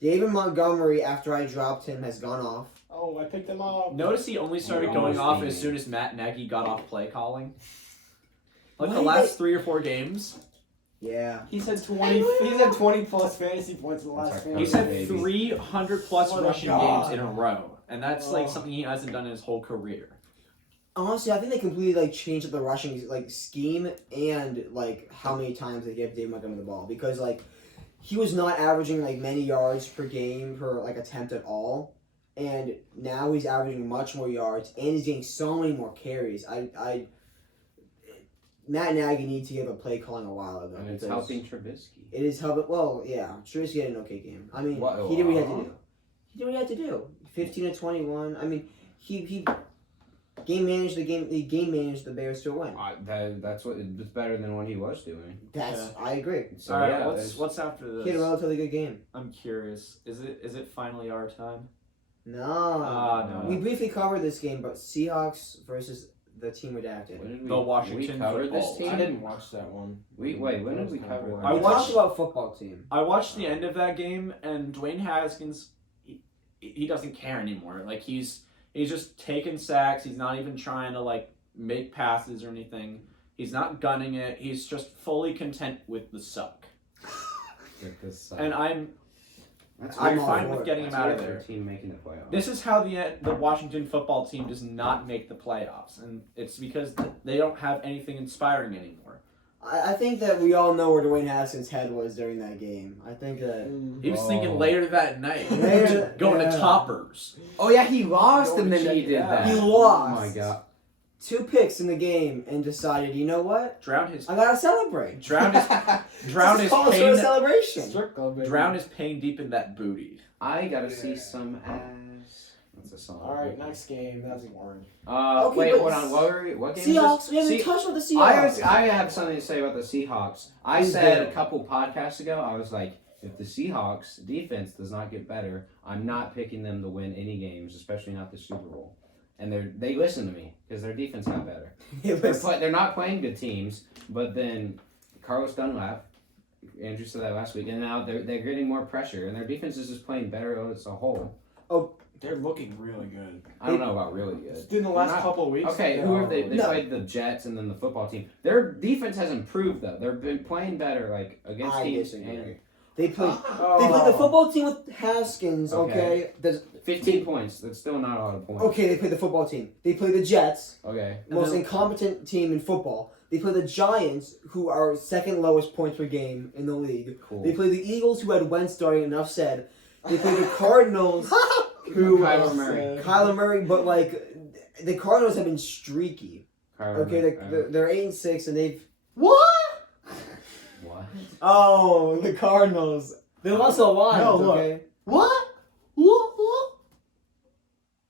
David Montgomery, after I dropped him, has gone off. Oh, I picked him up. Notice he only started Almost going off beat as me. soon as Matt Nagy got off play calling. Like Why the did last 3 or 4 games. Yeah. He's had 20. He's had 20 plus fantasy points in the last That's 4 our He's coach. had Baby. 300 plus What a rushing god. games in a row. And that's like Oh. something he hasn't done in his whole career. Honestly, I think they completely changed up the rushing scheme and how many times they gave David Montgomery the ball, because he was not averaging many yards per game per attempt at all, and now he's averaging much more yards and he's getting so many more carries. Matt Nagy needs to give a play calling a while ago. And it's because helping Trubisky. It is helping. Well, yeah, Trubisky had an okay game. I mean, What- he did what he had to do. He did what he had to do. 15 to 21. I mean, he game managed the game. He game managed the Bears to a win. That's what it's better than what he was doing. I agree. So All right, yeah, what's after He had a this? relatively good game. I'm curious. Is it finally our time? No. No. We briefly covered this game, but Seahawks versus the team redacted. when did we, The Washington we covered this football. team? I didn't watch that one. Wait, when did we cover it? I We watched- talked about football team. I watched the end of that game, and Dwayne Haskins, he doesn't care anymore. Like he's just taking sacks. He's not even trying to make passes or anything. He's not gunning it. He's just fully content with the suck. Get this, And I'm that's I'm weird. all fine for with it. getting him That's out of weird for there. a team making the playoffs. This is how the Washington football team does not make the playoffs, and it's because they don't have anything inspiring anymore. I think that we all know where Dwayne Haskins' head was during that game. I think that. He was Oh. thinking later that night, Later- going yeah. to Toppers. Oh yeah, he lost, Go and then check he it did out. that. He Oh lost. my god. 2 picks in the game and decided, you know what? Drowned his I gotta celebrate. drowned his drowned his Call for a pain celebration. Strip club, baby. drowned his pain deep in that booty. I gotta see some ass. That's a song. All right, next game. That's boring. Okay, Wait, but hold on. What game Seahawks. is We haven't this? touched on the Seahawks. I have something to say about the Seahawks. I Please said do. a couple podcasts ago, I was like, if the Seahawks defense does not get better, I'm not picking them to win any games, especially not the Super Bowl. And they listen to me because their defense got better. They're not playing good teams, but then Carlos Dunlap, Andrew said that last week, and now they're getting more pressure, and their defense is just playing better as a whole. They're looking really good. I don't know about really good. Just in the last Not- couple of weeks. Okay, who have they? They No. played the Jets and then the football team. Their defense has improved though. They've been playing better, against I teams. disagree. And They played. Oh. They played the football team with Haskins. Okay. Okay. 15 points. That's still not a lot of points. Okay. They played the football team. They played the Jets, Okay. most then- incompetent team in football. They played the Giants, who are second lowest points per game in the league. Cool. They played the Eagles, who had Wentz starting. Enough said. They played the Cardinals, who Kyler Murray. Kyler Murray, but the Cardinals have been streaky. Kyler Okay, Murray. they're 8-6, and they've What? What? oh the Cardinals. They lost the Lions. No, look. Okay. What?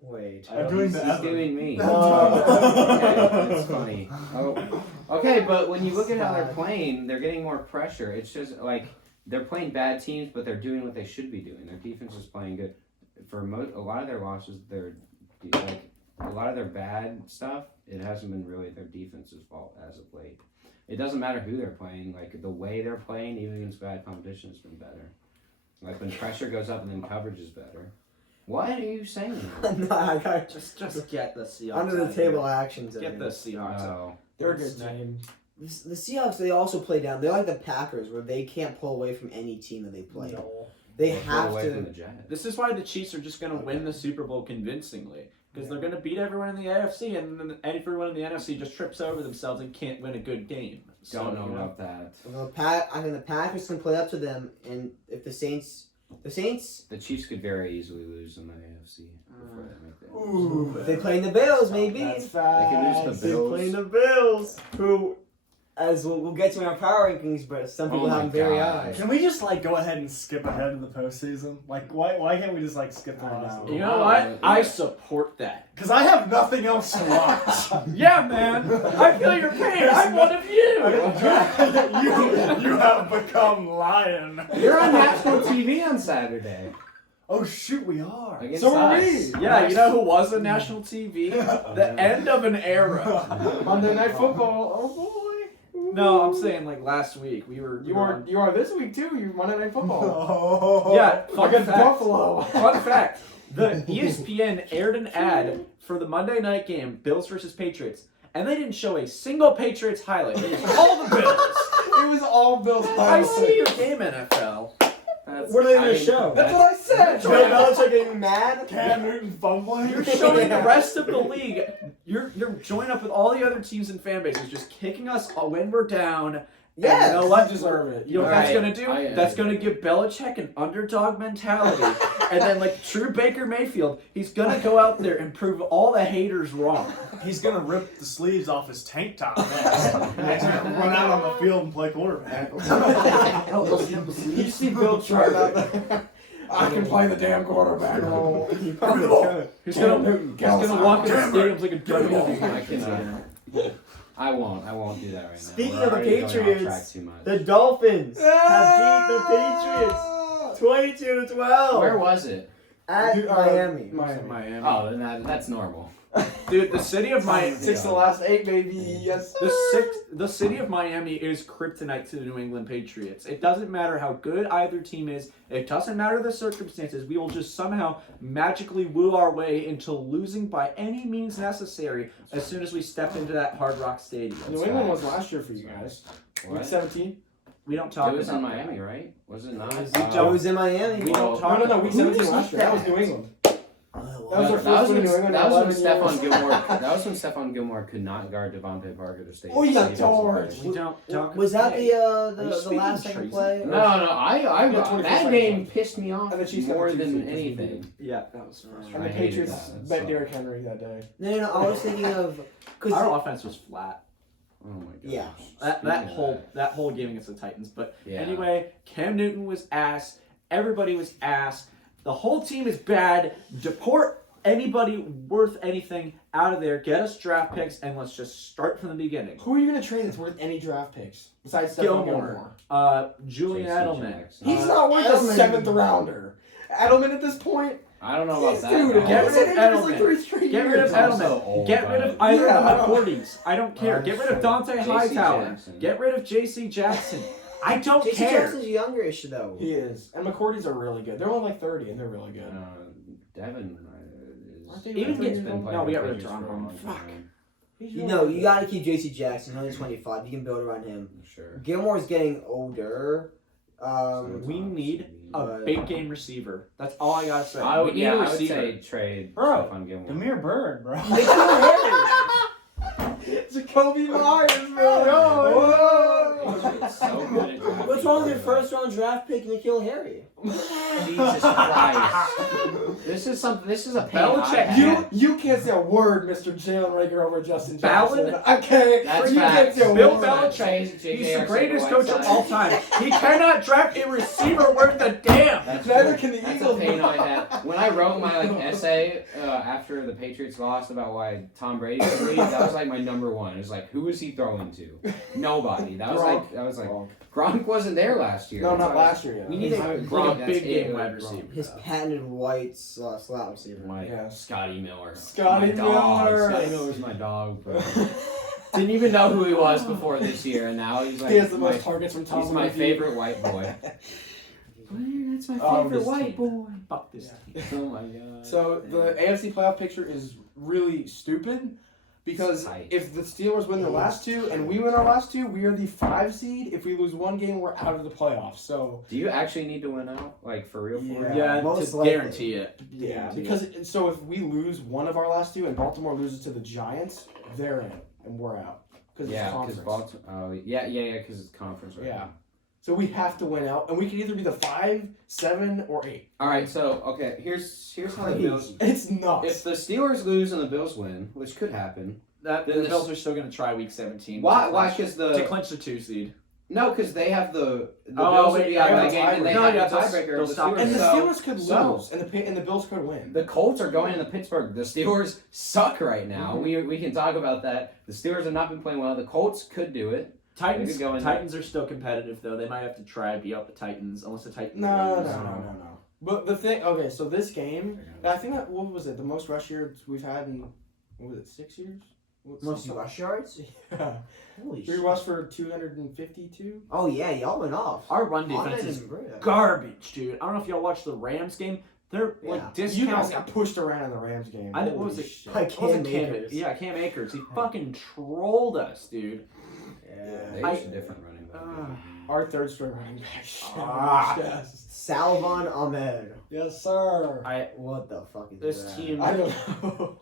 Wait. I'm doing the He's Evan. doing me. Oh. Okay, it's funny. Oh, okay, but when you look at how they're playing, they're getting more pressure. It's just they're playing bad teams, but they're doing what they should be doing. Their defense is playing good. For a lot of their losses, a lot of their bad stuff. It hasn't been really their defense's fault as of late. It doesn't matter who they're playing. The way they're playing, even against bad competition, has been better. When pressure goes up and then coverage is better. What are you saying? No, I got Just get the Seahawks under the out of table here. actions. I Get mean. the Seahawks out. Oh, They're a good team. The Seahawks, they also play down. They're like the Packers, where they can't pull away from any team that they play. They pull have away from to. the Jets. This is why the Chiefs are just going to win the Super Bowl convincingly. Because they're going to beat everyone in the AFC, and then everyone in the NFC just trips over themselves and can't win a good game. Don't know about that. I think the Packers can play up to them, and if the Saints, The Chiefs could very easily lose in the AFC before they make that. Ooh. if they play in the Bills, maybe. That's They could lose fast. the Bills. They play in the Bills, who as we'll get to in our power rankings, but some people Oh have my them very God. high. Can we just like go ahead and skip ahead to the postseason? Like, why can't we just like skip the I last? know. You know what? I support that. Because I have nothing else to watch. Yeah, man. I feel your pain. I'm one of you. you have become lion. You're on national TV on Saturday. Oh shoot, we are. Against So are us. we. Yeah, you know who was on national TV? The end of an era. Monday Night Football. Oh boy. No, I'm saying like last week we were. You are this week too. You Monday Night Football. Oh. Yeah. Fun Against fact. Buffalo. Fun fact: the ESPN aired an ad for the Monday night game, Bills versus Patriots, and they didn't show a single Patriots highlight. It was all the Bills. It was all Bills. I see your game, NFL. What are they going to show? That's what I said. Bill Belichick getting mad? Cam Newton fumbling. You're showing the rest of the league. You're joining up with all the other teams and fan bases, just kicking us when we're down. Yes. And you know what? You deserve it. You know what that's Alright, gonna do? That's gonna give Belichick an underdog mentality, and then like true Baker Mayfield, he's gonna go out there and prove all the haters wrong. He's gonna rip the sleeves off his tank top next. And he's gonna run out on the field and play quarterback. You see Bill try that. I can play the damn quarterback role. He's gonna walk in the stadiums like a I WWE. cannot. I won't do that right now. Speaking We're of the already going off Patriots, track too much. The Dolphins have beat the Patriots 22-12 Where was it? at Miami. Miami. Oh, then that's normal. Dude, the city of Miami. 6 of the last 8, baby. Yes. The city of Miami is kryptonite to the New England Patriots. It doesn't matter how good either team is. It doesn't matter the circumstances. We will just somehow magically woo our way into losing by any means necessary as soon as we step into that Hard Rock Stadium. New England was last year for you guys. Week What? 17. We don't talk It was about in that. Miami, right? Was it not? It was in Miami. We don't talk No, about week Who 17 was last year. That was New England. That was our first win in New England. That was when 11 years. Stephon Gilmore. That was when Stephon Gilmore could not guard Devontae Parker to stay. Oh, he got torched. We don't talk Was that Hey, are you the speaking last second treason? play? No, I Yeah, 24 that seconds game left. pissed me off And the Chiefs got more the 2 than seed. anything. Yeah, that was And frustrating. the I hated Patriots that. That bet sucked. Derrick Henry that day. No, I was thinking of because Our offense was flat. Oh my god. Yeah. That whole game against the Titans. But Yeah. anyway, Cam Newton was ass. Everybody was ass. The whole team is bad. Deport anybody worth anything out of there. Get us draft picks and let's just start from the beginning. Who are you going to trade that's worth any draft picks besides Stephon Gilmore. Julian J.C. Edelman. Jackson. He's not worth a Edelman. 7th rounder. Edelman at this point? I don't know about that. Dude, though. Get rid of he's been injured for Edelman. like 3 straight Get rid years. of I'm so Edelman. old, Get rid of but- either Yeah, of the McCourties. I don't care. Get rid of Dante J.C. Hightower. Jackson. Get rid of J.C. Jackson. I don't J.C. care. Jackson's youngerish though. He is. And McCourties are really good. They're only like 30 and they're really good. Devin. Aren't they Even really get- good? no, we got rid of John. Fuck. He's You really know, good. you got to keep J.C. Jackson. He's only 25. You can build around him. Sure. Gilmore's getting older. We need a But- big game receiver. That's all I gotta say. I would, we need yeah, a I would receiver. say trade Bro, Stephon Gilmore. Demir Bird, bro. Jacoby Myers, bro. Patriots so good at drafting What's wrong with your quarterbacks. first round draft pick, Nikhil Harry? Jesus Christ. This is a pain Belichick, I had. You can't say a word, Mr. Jalen Rager over Justin Ballad? Jackson. Okay, That's you can't facts. say a Bill word. Belichick, J.J. he's the Arcega greatest coach of Whiteside. all time. He cannot draft a receiver worth a damn. That's Neither true. can the That's Eagles. a pain I had. When I wrote my essay after the Patriots lost about why Tom Brady should leave, that was like my number one. It was like, who is he throwing to? Nobody. That was like Gronk wasn't there last year. No, That's not why I last year. Yeah. We need He's a like Gronk. a That's big it. game wide Gronk. receiver. His patented white slot receiver. Like Yeah. Scotty Miller. Scotty My dog. Miller. Scotty Miller's my dog. Bro. Didn't even know who he was before this year, and now he's like He has the my, most targets from Tom he's my Brady. favorite white boy. That's my Oh, favorite this white team. boy. Fuck this team. Oh my god. So the AFC playoff picture is really stupid because Tight. if the Steelers win their last 2 and we win our last 2, we are the 5 seed. If we lose 1 game, we're out of the playoffs. So Do you actually need to win out? Like for real? For real? Yeah, most to likely. guarantee it. yeah, because so if we lose one of our last 2 and Baltimore loses to the Giants, they're in and we're out because Yeah, it's because conference. Baltimore. Oh, yeah, because it's conference right Yeah. now. So we have to win out, and we can either be the 5, 7, or 8. All right, so okay, here's how the Bills. It's nuts. If the Steelers lose and the Bills win, which could happen, The Then the- Bills are still going to try Week 17. Why? Why? Because to clinch the 2 seed. No, because they have the Oh, Bills would wait, be out yeah, of the game, and they no, have yeah, the tiebreaker. they'll of the stop. Steelers. And the So- Steelers could lose, and the Bills could win. The Colts are going into Pittsburgh. The Steelers suck right now. Mm-hmm. We can talk about that. The Steelers have not been playing well. The Colts could do it. Titans They could go in Titans are still competitive, though. They might have to try to beat out the Titans, unless the Titans No. lose. But the thing, okay, so this game, I think that, what was it, the most rush yards we've had in, what was it, 6 years? Most rush yards? Yeah. Holy We shit. rushed for 252. Oh, yeah, y'all went off. Our run On defense it is and Bria. garbage, dude. I don't know if y'all watched the Rams game. They're Yeah. like You guys discounting. got pushed around in the Rams game. I didn't- what Holy was it? shit. Like What was it, Cam Akers. Yeah, Cam Akers. He fucking trolled us, dude. They I- used a different running back. Our third string running back. Ah. Yes. Salvon Ahmed. Yes, sir. What the fuck is This that? team. I don't know.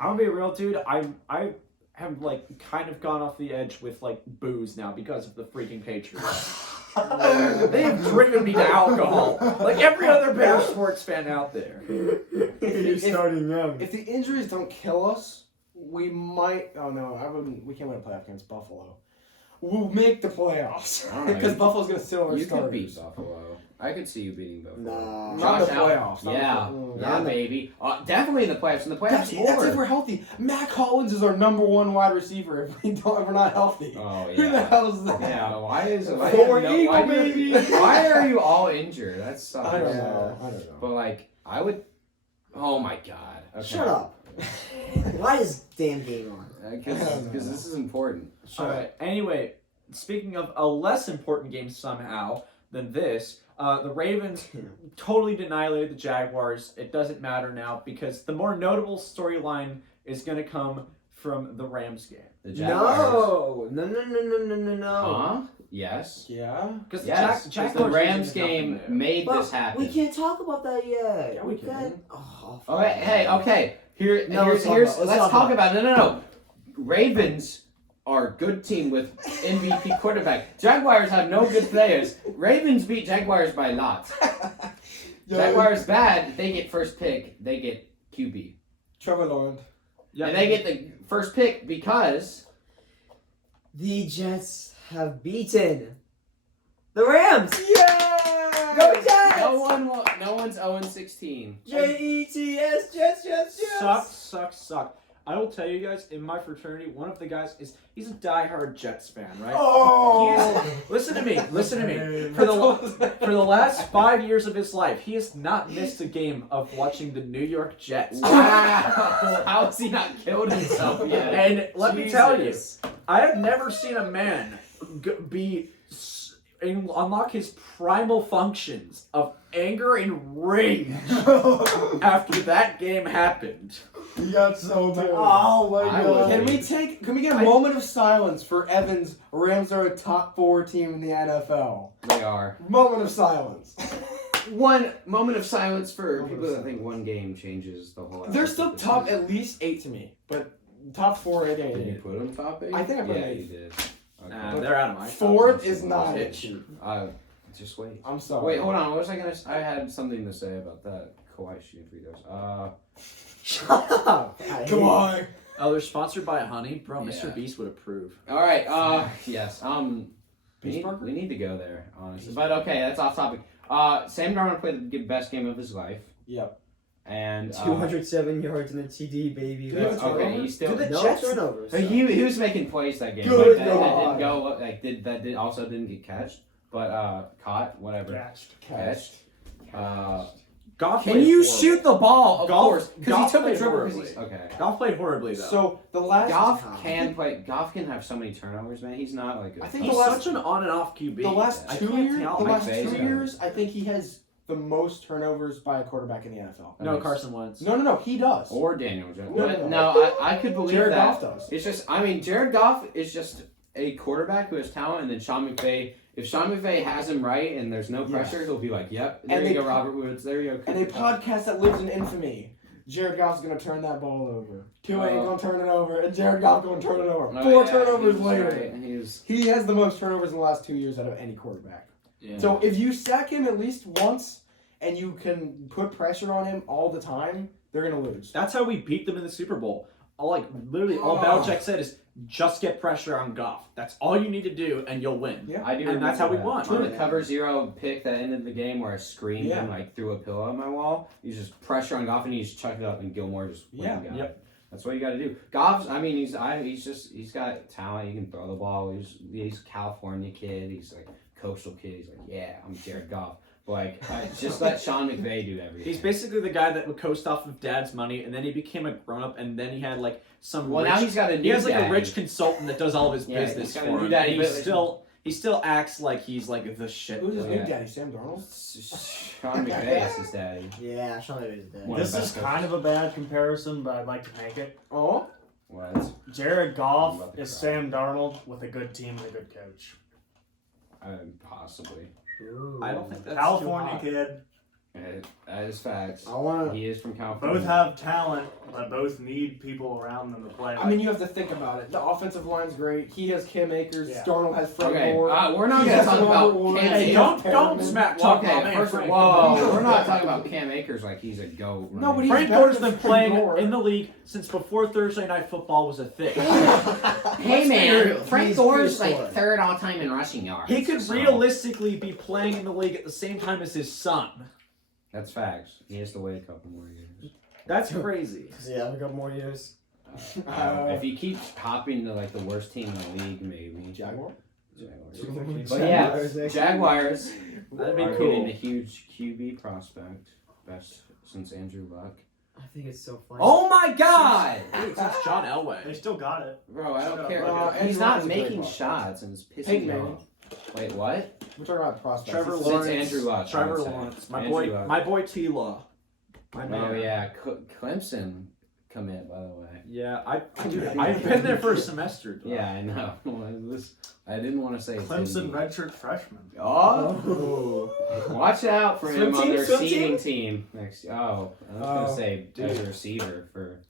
I'm gonna be real, dude. I have like kind of gone off the edge with like booze now because of the freaking Patriots. They have driven me to alcohol, like every other Bear sports fan out there. You're starting young. If the injuries don't kill us, we might. Oh no, I wouldn't. We can't win a playoff against Buffalo. We'll make the playoffs All right. because Buffalo's gonna sit on our You starters. could beat Buffalo. I could see you beating Buffalo. Nah. Not in the Josh Allen. playoffs. not in Yeah, the playoffs. yeah, baby. Definitely in the playoffs. In the playoffs, That's more. if we're healthy. Matt Collins is our number one wide receiver. If we're not healthy, Oh who the yeah. hell is that? Yeah. Why is it? Four Eagle, why, baby. Why are you all injured? That sucks. I don't Yeah. know. I don't know. But like, I would. Oh my god. Okay. Shut up. Why is damn game on? Because this is important. All right. Anyway, speaking of a less important game somehow than this, the Ravens totally annihilated the Jaguars. It doesn't matter now because the more notable storyline is going to come from the Rams game. The Jaguars. No. Huh? Yes. Yeah. Because Yes. the Because Jaguars the Rams usually game nothing there. made But this happen. we can't talk about that yet. Yeah, we got- can. Oh, Okay. Hey. Okay. Here. No, here's. let's Let's talk talk about about. No. Ravens are a good team with MVP quarterback. Jaguars have no good players. Ravens beat Jaguars by a lot. Jaguars bad. They get first pick. They get QB. Trevor Lawrence. Yeah. And they get the first pick because The Jets have beaten the Rams. Yeah. Go Jets! no one's 0-16. Jets, Jets. Suck. I will tell you guys, in my fraternity, one of the guys he's a diehard Jets fan, right? Oh. Listen to me. For the last 5 years of his life, he has not missed a game of watching the New York Jets. Wow. How has he not killed himself yet? And let me tell you, I have never seen a man unlock his primal functions of anger and rage after that game happened. He got so mad. Oh my I god. would Can we get a moment of silence for Evans? Rams are a top 4 team in the NFL. They are. Moment of silence. One moment of silence for people that think one game changes the whole. They're still top at least 8 to me, but top 4 I Did you think. put them top 8? I think I put yeah, them you 8th. did. Okay. Nah, they're out of my top. Fourth is not it. Just wait. I'm sorry. Wait, hold on. What was I gonna? I had something to say about that. Kawhi shooting free throws. Shut up. Come on. Oh, they're sponsored by Honey, bro. Yeah. Mr. Beast would approve. All right. Yes. Beast Burger? We need to go there, honestly. But okay, that's off topic. Sam Darnold played the best game of his life, Yep. and 207 yards in a TD, baby. Do they have a okay, turnover? he still. No Jets- turnovers. He was making plays that game. Good Like, that God. didn't go like that also didn't get catched, but caught whatever. Catched. Goff Can played you horrible. shoot the ball? Of Goff- course, because Goff he took a played dribble. 'Cause horribly. he's okay. Goff played horribly though. So the last Goff can play. Goff can have so many turnovers, man. He's not like. I think he's the last- such an on and off QB. the last I 2 can't years, tell. the Mike last Bay's 2 got it. years, I think he has the most turnovers by a quarterback in the NFL. No, Carson Wentz. No, he does. Or Daniel Jones. No, But no. no, I could believe Jared that. Goff does. It's just, I mean, Jared Goff is just a quarterback who has talent, and then Sean McVay. If Sean McVay has him right and there's no pressure, he'll be like, "Yep, there And you they go, Robert Woods. There you go." And a podcast that lives in infamy. Jared Goff's gonna turn that ball over. Tua ain't gonna turn it over, and Jared Goff gonna turn it over. Oh, 4 yeah, turnovers he was later. right. He was. He has the most turnovers in the last 2 years out of any quarterback. Yeah. So if you sack him at least once, and you can put pressure on him all the time, they're gonna lose. That's how we beat them in the Super Bowl. literally all Belichick said is just get pressure on Goff. That's all you need to do, and you'll win. Yeah. I do, And that's how we won. On the cover 0 pick that ended the game where I screamed Yeah. and like threw a pillow at my wall. You just pressure on Goff and you just chuck it up, and Gilmore just went and got it. That's what you got to do. Goff's, I mean, he's got talent. He can throw the ball. He's a California kid. He's like a coastal kid. He's like, yeah, I'm Jared Goff. But like, just let Sean McVay do everything. He's basically the guy that would coast off of dad's money, and then he became a grown up, and then he had like some. Well, now he's got a new He has like daddy. a rich consultant that does all of his Yeah, business he's got for a new him. daddy, And but- he still acts like he's like the shit. Who's his Yeah. new daddy? Sam Darnold? Sean McVay is his daddy. Yeah, Sean McVay's dead. One This of the is best kind of a bad comparison, but I'd like to make it. Oh? What? Jared Goff I'm about to is cry. Sam Darnold with a good team and a good coach. Possibly. Ooh. I don't think that's California too hot. kid. That is facts. I want to. He is from California. Both have talent, but both need people around them to play. I mean, you have to think about it. The offensive line's great. He has Cam Akers. Yeah. Darnold has Frank Okay, Gore. we're not He going to has talk Robert about Woods. Cam Hey, Akers. don't Perriman. smack talk Okay, about man. first, Frank. whoa, we're not talking about Cam Akers like he's a goat. No, right? but he's Frank better Gore's than been Frank playing Gore. in the league since before Thursday Night Football was a thing. Hey man, Frank He's Gore's pretty like sore. third all time in rushing yards. He could so- realistically be playing in the league at the same time as his son. That's facts. He has to wait a couple more years. That's crazy. Yeah, we got more years. If he keeps hopping to like the worst team in the league, maybe Jaguar? Jaguars. But yeah, Jaguars That'd be are cool. getting a huge QB prospect, best since Andrew Luck. I think it's so funny. Oh my God, Dude, since John They Elway. still got it. bro! I don't care. Andrew He's Luck not is a great making prospect. shots, and it's pissing Peyton me Manning. off. Wait, what? We're talking about prospects. Trevor He's- Lawrence. Andrew Luck, I Trevor would say. Lawrence. My Andrew boy. Luck. My boy T Law. My man. Oh yeah, Clemson commit by the way. Yeah, I've been there for a semester. Dog. Yeah, I know. I didn't want to say it's Clemson Indy. redshirt freshman. Oh, watch out for him on their Swim seeding team? team next. Oh, I was gonna say dude. as a receiver for,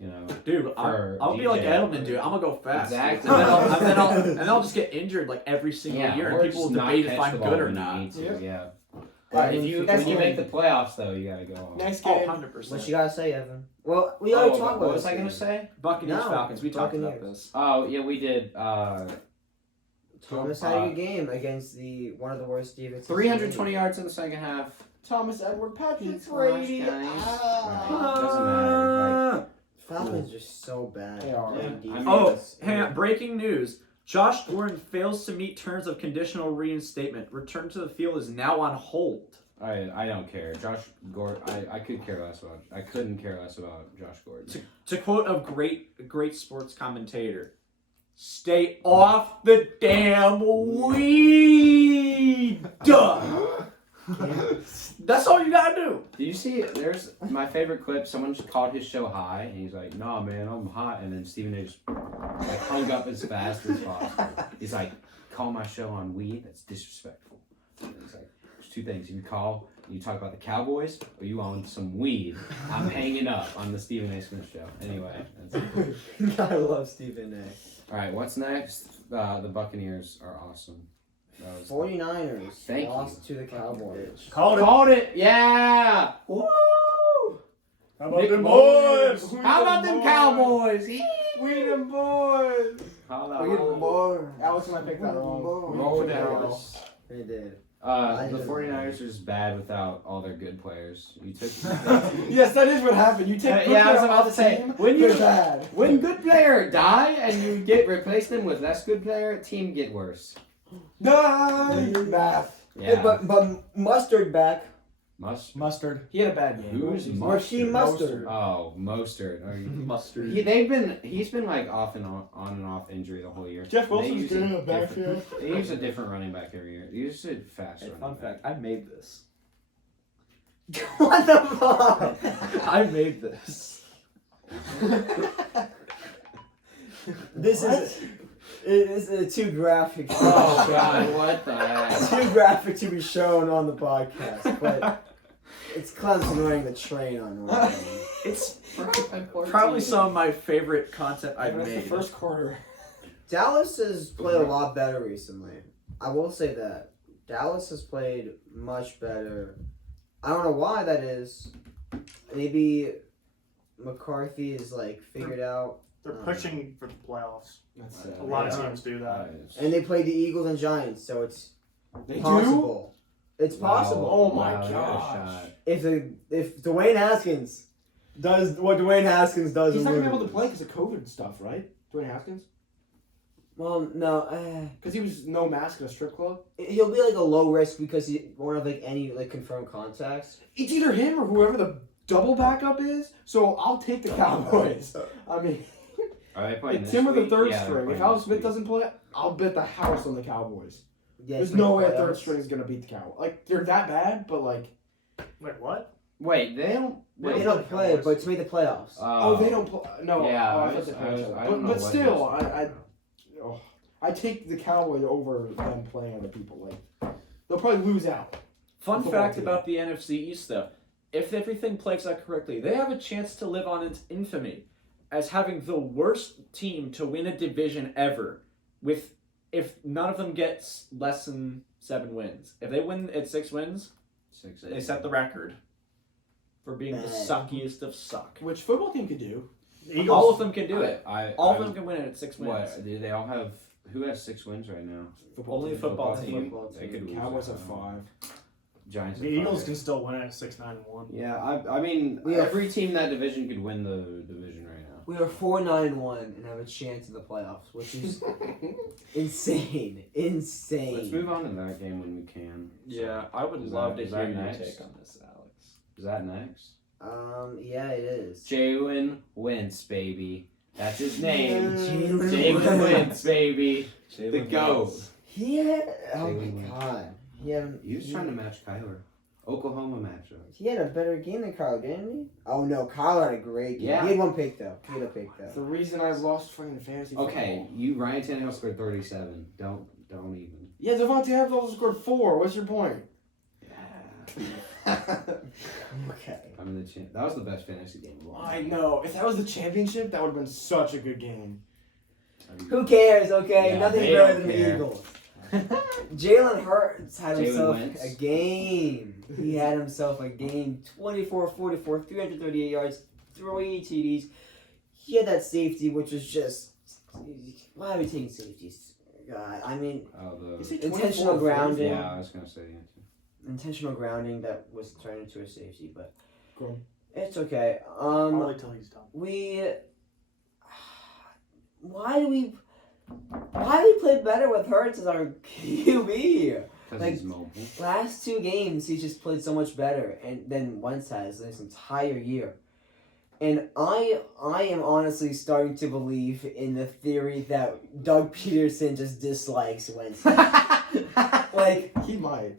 you know. Dude, For I'll be like DJ. Edelman, dude. I'm gonna go fast. Exactly. And then I'll just get injured like every single year, or and people will just not debate if catch I'm the ball good or when you not. need to, Yep. Yeah. Alright, If you next when you game. make the playoffs though, you gotta go on. Next Oh, game. 100%. What you gotta say, Evan? Well, we already talked about what was this I gonna game. say? Buccaneers, No, Falcons. We talked about Buccaneers. this. Oh yeah, we did. Thomas had a good game against one of the worst defenses. 320 yards in the second half. Thomas Edward Patrick Flash Brady. guys. Ah. Doesn't matter. Falcons are so bad. They are. Their Yeah. defense. Oh, hang on. Breaking news. Josh Gordon fails to meet terms of conditional reinstatement. Return to the field is now on hold. I don't care. Josh Gordon. I could care less about. I couldn't care less about Josh Gordon. To quote a great sports commentator, "Stay off the damn weed." That's all you gotta do. Do you see? There's my favorite clip. Someone just called his show high, and he's like, "Nah, man, I'm hot." And then Stephen A. just like hung up as fast as possible. He's like, "Call my show on weed? That's disrespectful." And he's like, "There's two things. If you call, you talk about the Cowboys, or you on some weed. I'm hanging up on the Stephen A. Smith show." Anyway, that's I love Stephen A. all right. What's next? The Buccaneers are awesome. That was- 49ers Thank lost to the Cowboys. Called it. Called it. Yeah. Woo! How about Nick them boys. boys? How about them Cowboys? We them boys. How about Alex might pick that wrong. Roll Dallas. They did. The 49ers are just bad without all their good players. You took. Yes, that is what happened. You take good Yeah, I was player about off to the say, team, when you- they're bad. When good player die and you replace them with less good player, team get worse. Math. Yeah. But Mustard back. Mustard. He had a bad game. Who's Raheem Mustard? Mustard. Oh, Mostert. Mustard. He's been like off and off injury the whole year. Jeff They Wilson's use good a in the backfield. different- They use a different running back every year. They use a fast Hey, running fun back. fact, I made this. What the fuck? I made this. This is it is too graphic. Oh God! What the heck? Too graphic to be shown on the podcast, but it's Clemson running the train on one. It's probably some of my favorite content I've That's the made. first quarter. Dallas has played a lot better recently. I will say that. Dallas has played much better. I don't know why that is. Maybe McCarthy is like figured out. They're pushing for the playoffs. That's A lot of teams do that. And they played the Eagles and Giants, so it's They possible. It's possible. Oh my Wow, you got a gosh. shot. If Dwayne Haskins does what Dwayne Haskins does, He's in not gonna be able Liberty- to play because of COVID stuff, right? Dwayne Haskins? Well, no, Because he was no mask in a strip club. he'll be like a low risk because he won't have like any like confirmed contacts. It's either him or whoever the double backup is. So I'll take the Cowboys. I mean, Are they playing it's this him or the week? third Yeah, they're string. If playing Alex this Smith week. doesn't play, I'll bet the house on the Cowboys. Yeah, There's it's no way a playoffs. third string is gonna beat the Cowboys. Like they're that bad, but like, Wait, what? Wait, they don't. They don't play, but to make the playoffs. oh, they don't play. No, Yeah, oh, I I thought was- they I played was- each other. I don't know But what still, he I take the Cowboys over them playing other people. Like they'll probably lose out. Fun Football fact team. about the NFC East, though. If everything plays out correctly, they have a chance to live on its infamy as having the worst team to win a division ever, with if none of them gets less than 7 wins. If they win at 6 wins, 6, they set the record for being the suckiest of suck. Which football team could do? The Eagles. All of them can do it. All of I- them can win it at 6 wins. What? Do they all have? Who has 6 wins right now? Only team. football Football team. Football They team. could lose. Cowboys I have don't know. 5. Giants. The have Eagles 5. can still win it at 6-9-1. Yeah, I mean, We have- every team in that division could win the division right now. We are 4-9-1 and have a chance in the playoffs, which is insane. Insane. Let's move on to that game when we can. Yeah, I would Is love that- to is hear that your next? take on this, Alex. Is that next? Yeah, it is. Jalen Wentz, baby. That's his name. Jalen Jalen Wentz. Wentz, baby. The GOAT. He had, oh Jalen my Wentz. god. He was trying to match Kyler. Oklahoma matchup. He had a better game than Kyler, didn't he? Oh no, Kyler had a great game. Yeah. He had one pick though. He had a pick though. The reason I lost fucking fantasy. Okay, football. Ryan Tannehill scored 37. Don't even. Yeah, Devontae Adams also scored 4. What's your point? Okay. I mean, that was the best fantasy game of all I time. know. If that was the championship, that would have been such a good game. Who cares, okay? Yeah, Nothing they better don't than care. the Eagles. Jalen Hurts had Jalen himself Wentz. a game. He had himself a game. 24-44, 338 yards, 3 TDs. He had that safety, which was just... Why are we taking safeties? God, I mean, Oh, Is he the 24 intentional or 40? grounding. yeah, I was gonna say. Intentional grounding that was turned into a safety, but Go on. it's okay. I'll wait till he's done. Why do we play better with Hurts as our QB? Because Like- he's mobile. Last 2 games, he's just played so much better than Wentz has this entire year. And I am honestly starting to believe in the theory that Doug Peterson just dislikes Wentz. Like, He might.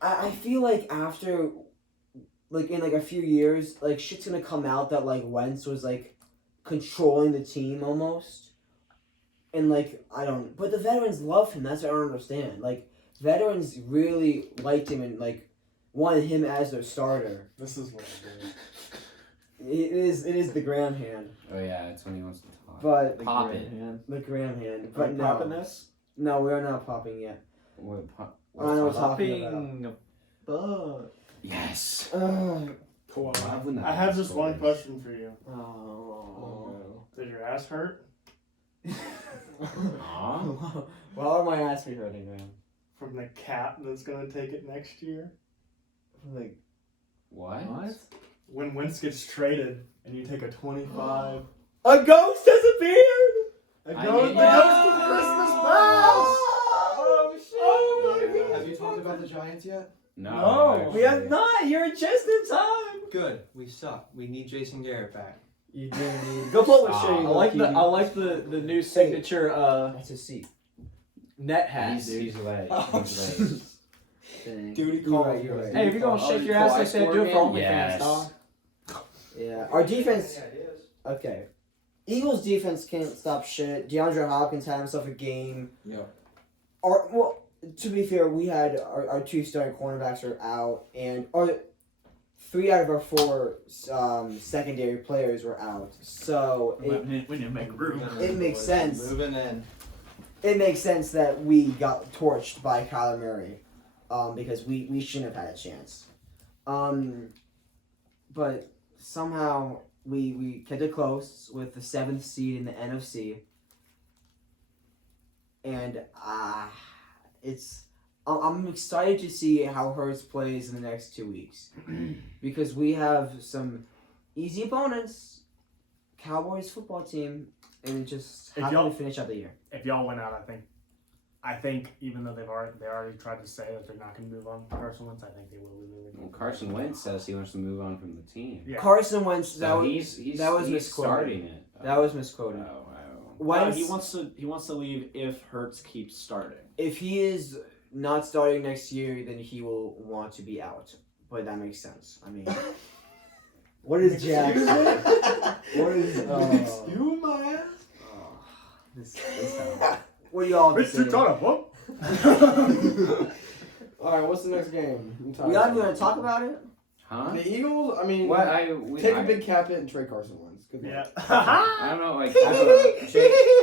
I feel like after, like, in, like, a few years, like, shit's gonna come out that, like, Wentz was, like, controlling the team almost. And, like, but the veterans love him. That's what I don't understand. Like, veterans really liked him and, like, wanted him as their starter. This is what I do. It is the Graham hand. Oh yeah, it's when he wants to talk. But, Pop it. the Graham hand. Are But we no. popping this? No, we are not popping yet. What, I know what talking about. Popping. But yes. Cool. I have just one question for you. Oh. Does your ass hurt? Aw. Why are my ass be hurting, man? From the cat that's going to take it next year? Like, What? When Wentz gets traded and you take a 25... a ghost has appeared! It I goes, mean, it yeah. goes to the Christmas bells! Oh, shit! Oh, my Have you talked about the Giants yet? No. We have not! You're just in time! Good. We suck. We need Jason Garrett back. You do need... Go pull up a shirt. I like the new signature That's a seat. net hat, He's dude. late. Oh, He's late. Duty You're call. right, you're right. Hey, if you're gonna shake your ass like that, do it for OnlyFans, Yes. dog. Yeah, our defense... Okay. Eagles defense can't stop shit. DeAndre Hopkins had himself a game. Yeah. To be fair, we had our 2 starting cornerbacks are out, and our 3 out of our 4 secondary players were out. So We need to make room. it makes sense. Moving in. It makes sense that we got torched by Kyler Murray, because we shouldn't have had a chance. But somehow we kept it close with the 7th seed in the NFC, and I'm excited to see how Hurts plays in the next 2 weeks because we have some easy opponents, Cowboys football team, and just happy to finish out the year. If y'all went out, I think even though they already tried to say that they're not going to move on from Carson Wentz, I think they will be moving. Well, Carson Wentz says he wants to move on from the team. Yeah. Carson Wentz, So he's misquoted. starting it. That was misquoted. No, he wants to leave if Hurts keeps starting. If he is not starting next year, then he will want to be out. But that makes sense. I mean, what is Jack? What is? Excuse my ass. This what do y'all have to say? All right, what's the next game? We not even gonna talk about it. Huh? The Eagles. I mean, What? take a big cap hit and trade Carson Wentz. Good luck. Yeah. I don't know. Like,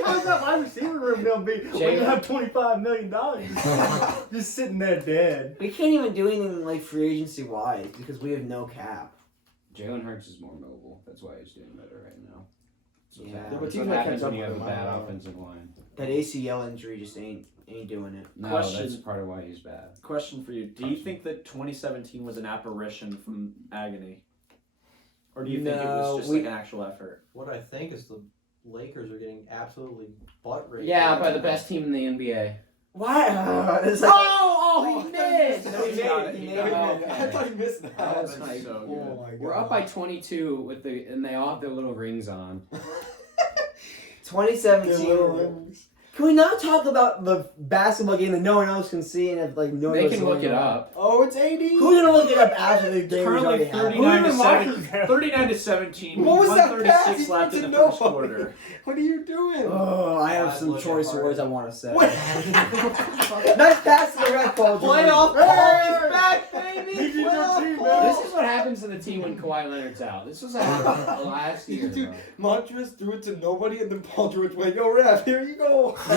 How's that wide receiver room gonna be? We're gonna have $25 million just sitting there dead. We can't even do anything like free agency wise because we have no cap. Jalen Hurts is more mobile. That's why he's doing better right now. Yeah. But That's teams what might happens catch when up you have with a him, I bad don't know. offensive line. That ACL injury just ain't doing it. No, Question- that's part of why he's bad. Question for you: do you think that 2017 was an apparition from agony, or do you think it was just like an actual effort? What I think is the Lakers are getting absolutely butt raped. Yeah, by the best team in the NBA. Why? It's like, he missed. No, he got it. made He it. got it. I thought he missed that. That's That's like, so oh good. my god. We're up by 22 and they all have their little rings on. 2017. Can we not talk about the basketball game that no one else can see and if like no one They knows can what's look it going on? up. Oh, it's AD. Who's gonna look it up after the game? Currently 39 to 17. What was that 136 pass? left You in the need to first know. quarter. What are you doing? Oh, I have I'd some look choice at words I Harden. want to say. What? Nice pass to the red ball. Playoff Paul is back, baby. Playoff Paul. This is what happens to the team when Kawhi Leonard's out. This was happening last year. Dude, bro. Montrez threw it to nobody, and then Paul George went, "Yo, ref, here you go." You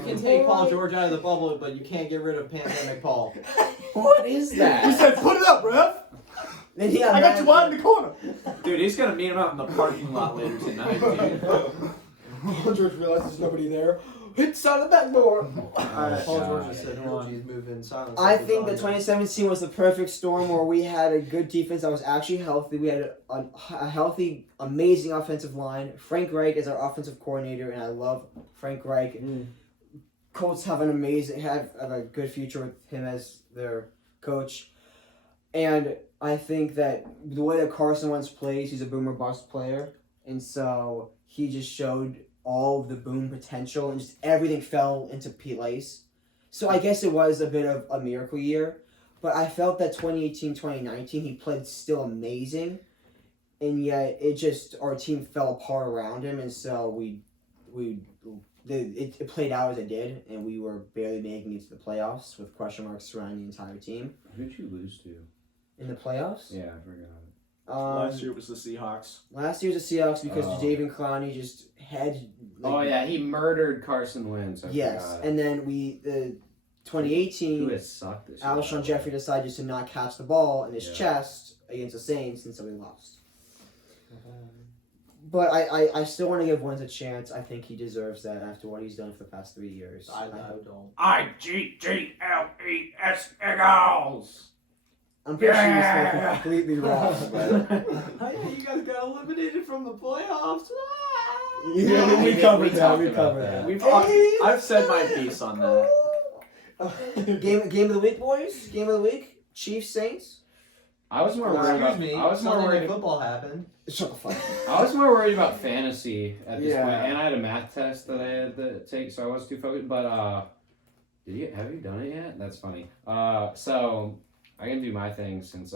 can take Paul George out of the bubble, but you can't get rid of Pandemic Paul. What is that? He said, "Put it up, ref. Then he got I got mad. you wide in the corner." Dude, he's gonna meet him out in the parking lot later tonight, dude. Paul George realized there's nobody there. Hits out of the back door. Paul God. George just said, "Hold on, he's moving silence." I think that 2017 was the perfect storm where we had a good defense that was actually healthy. We had a healthy, amazing offensive line. Frank Reich is our offensive coordinator, and I love Frank Reich. Colts have have a good future with him as their coach, and I think that the way that Carson Wentz plays, he's a boomer bust player, and so he just showed all of the boom potential, and just everything fell into place. So I guess it was a bit of a miracle year, but I felt that 2018, 2019, he played still amazing, and yet our team fell apart around him, and so it played out as it did, and we were barely making it to the playoffs with question marks surrounding the entire team. Who'd you lose to? In the playoffs? Yeah, I forgot. Last year was the Seahawks. Last year's the Seahawks because Oh. Jadeveon Clowney just had. Oh yeah, he murdered Carson Wentz. I Yes, forgot. and then the 2018. Who has sucked this year? Alshon Jeffrey decided just to not catch the ball in his Yeah. chest against the Saints, and so we lost. But I still want to give Wentz a chance. I think he deserves that after what he's done for the past 3 years. I don't. IGGLES Eagles. I'm pretty sure you're completely wrong. But Hey, you guys got eliminated from the playoffs. yeah, we covered that. talked We about covered that. that. I've said my piece on that. Game of the week, boys. Game of the week. Chiefs Saints. I was more worried Excuse about. me. I was more Sunday worried. Night Football happened. Shut the fuck up. I was more worried about fantasy at this Yeah. point, and I had a math test that I had to take, so I wasn't too focused. But have you done it yet? That's funny. So I can do my thing since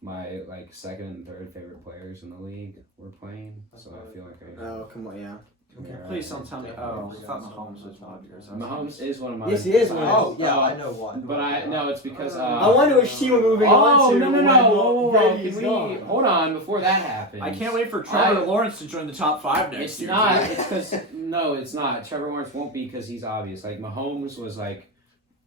my second and third favorite players in the league were playing, so I feel like I. Oh, come on, yeah. Yeah. Please don't tell me. Oh, I thought Mahomes was one of yours. Mahomes is one of my. Yes, he is one of Oh, yours. yeah, I know what. But no, it's because. I wonder which team we're moving on Oh to. no! when Whoa! Brady's Can gone. we hold on before that happens? I can't wait for Trevor Lawrence to join the top 5 next It's year. not. dude. It's because no, it's not. Trevor Lawrence won't be because he's obvious. Like Mahomes was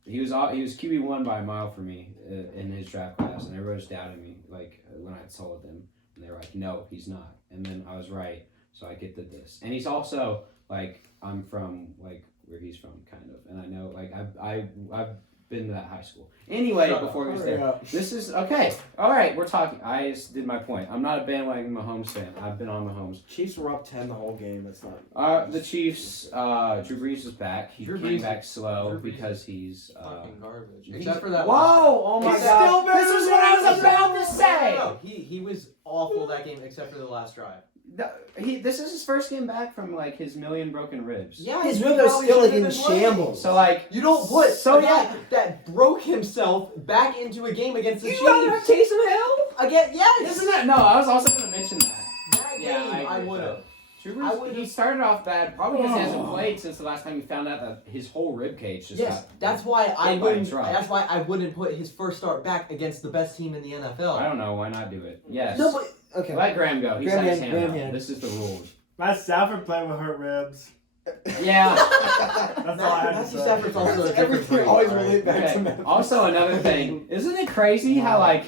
he was QB1 by a mile for me in his draft class, and everybody was doubting me. like when I told them, and they were like, no, he's not. And then I was right, so I get this. And he's also like, I'm from like where he's from, kind of, and I know like I've been to that high school. Anyway, before he was there, this is okay. All right, we're talking. I just did my point. I'm not a bandwagon Mahomes fan. I've been on Mahomes. Chiefs were up 10 the whole game. That's not. The Chiefs. Drew Brees is back. He came back slow because he's fucking garbage. Except for that. Whoa! Oh my God! This is what I was about to say. No, he was awful that game, except for the last drive. This is his first game back from like his million broken ribs. Yeah, His ribs are still like in shambles. So like you don't put so a guy that broke himself back into a game against the Chiefs. rather have Taysom Hill? Again, yes. Isn't that no? I was also going to mention that. That Yeah, game, I agree would have. He started off bad, probably because he hasn't played since the last time he found out that his whole rib cage just Yes, got. that's why I hit by a wouldn't. truck. That's why I wouldn't put his first start back against the best team in the NFL. I don't know why not do it. Yes. No, but okay. Let Graham go. He's Graham had his hand, hand Graham up. hand. This is the rules. Matt Stafford playing with hurt ribs. Yeah. That's all I have to Matthew say. Stafford's also a different Everything breed. always alright? relate back to Okay. Memphis. Also, another thing. Isn't it crazy how like,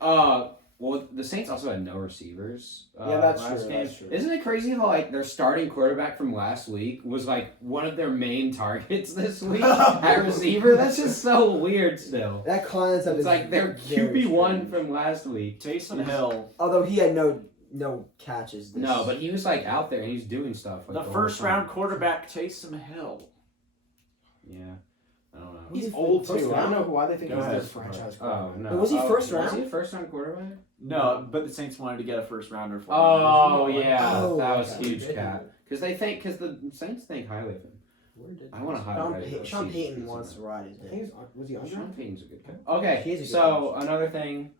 well, the Saints also had no receivers. Yeah, that's last true, game. that's true. Isn't it crazy how like their starting quarterback from last week was like one of their main targets this week at receiver? That's just so weird. Still, That concept it's is like their very QB1 strange. from last week. Taysom Hill. Although he had no catches. This. No, but he was like out there and he's doing stuff. Like, The whole first time. round quarterback, Taysom Hill. Yeah, I don't know. He's old First too. I don't round? know why they think Go he's their ahead. franchise Oh quarterback. no! Wait, was he first Was round? he a first round quarterback? No, but the Saints wanted to get a first rounder for him. Oh yeah, Oh, that was okay. huge, Cap. Because the Saints think highly of him. I want to highlight. Sean Payton wants to ride his I think dick. he's, was he under? Sean Payton's a good guy. Okay, He is a good so another thing,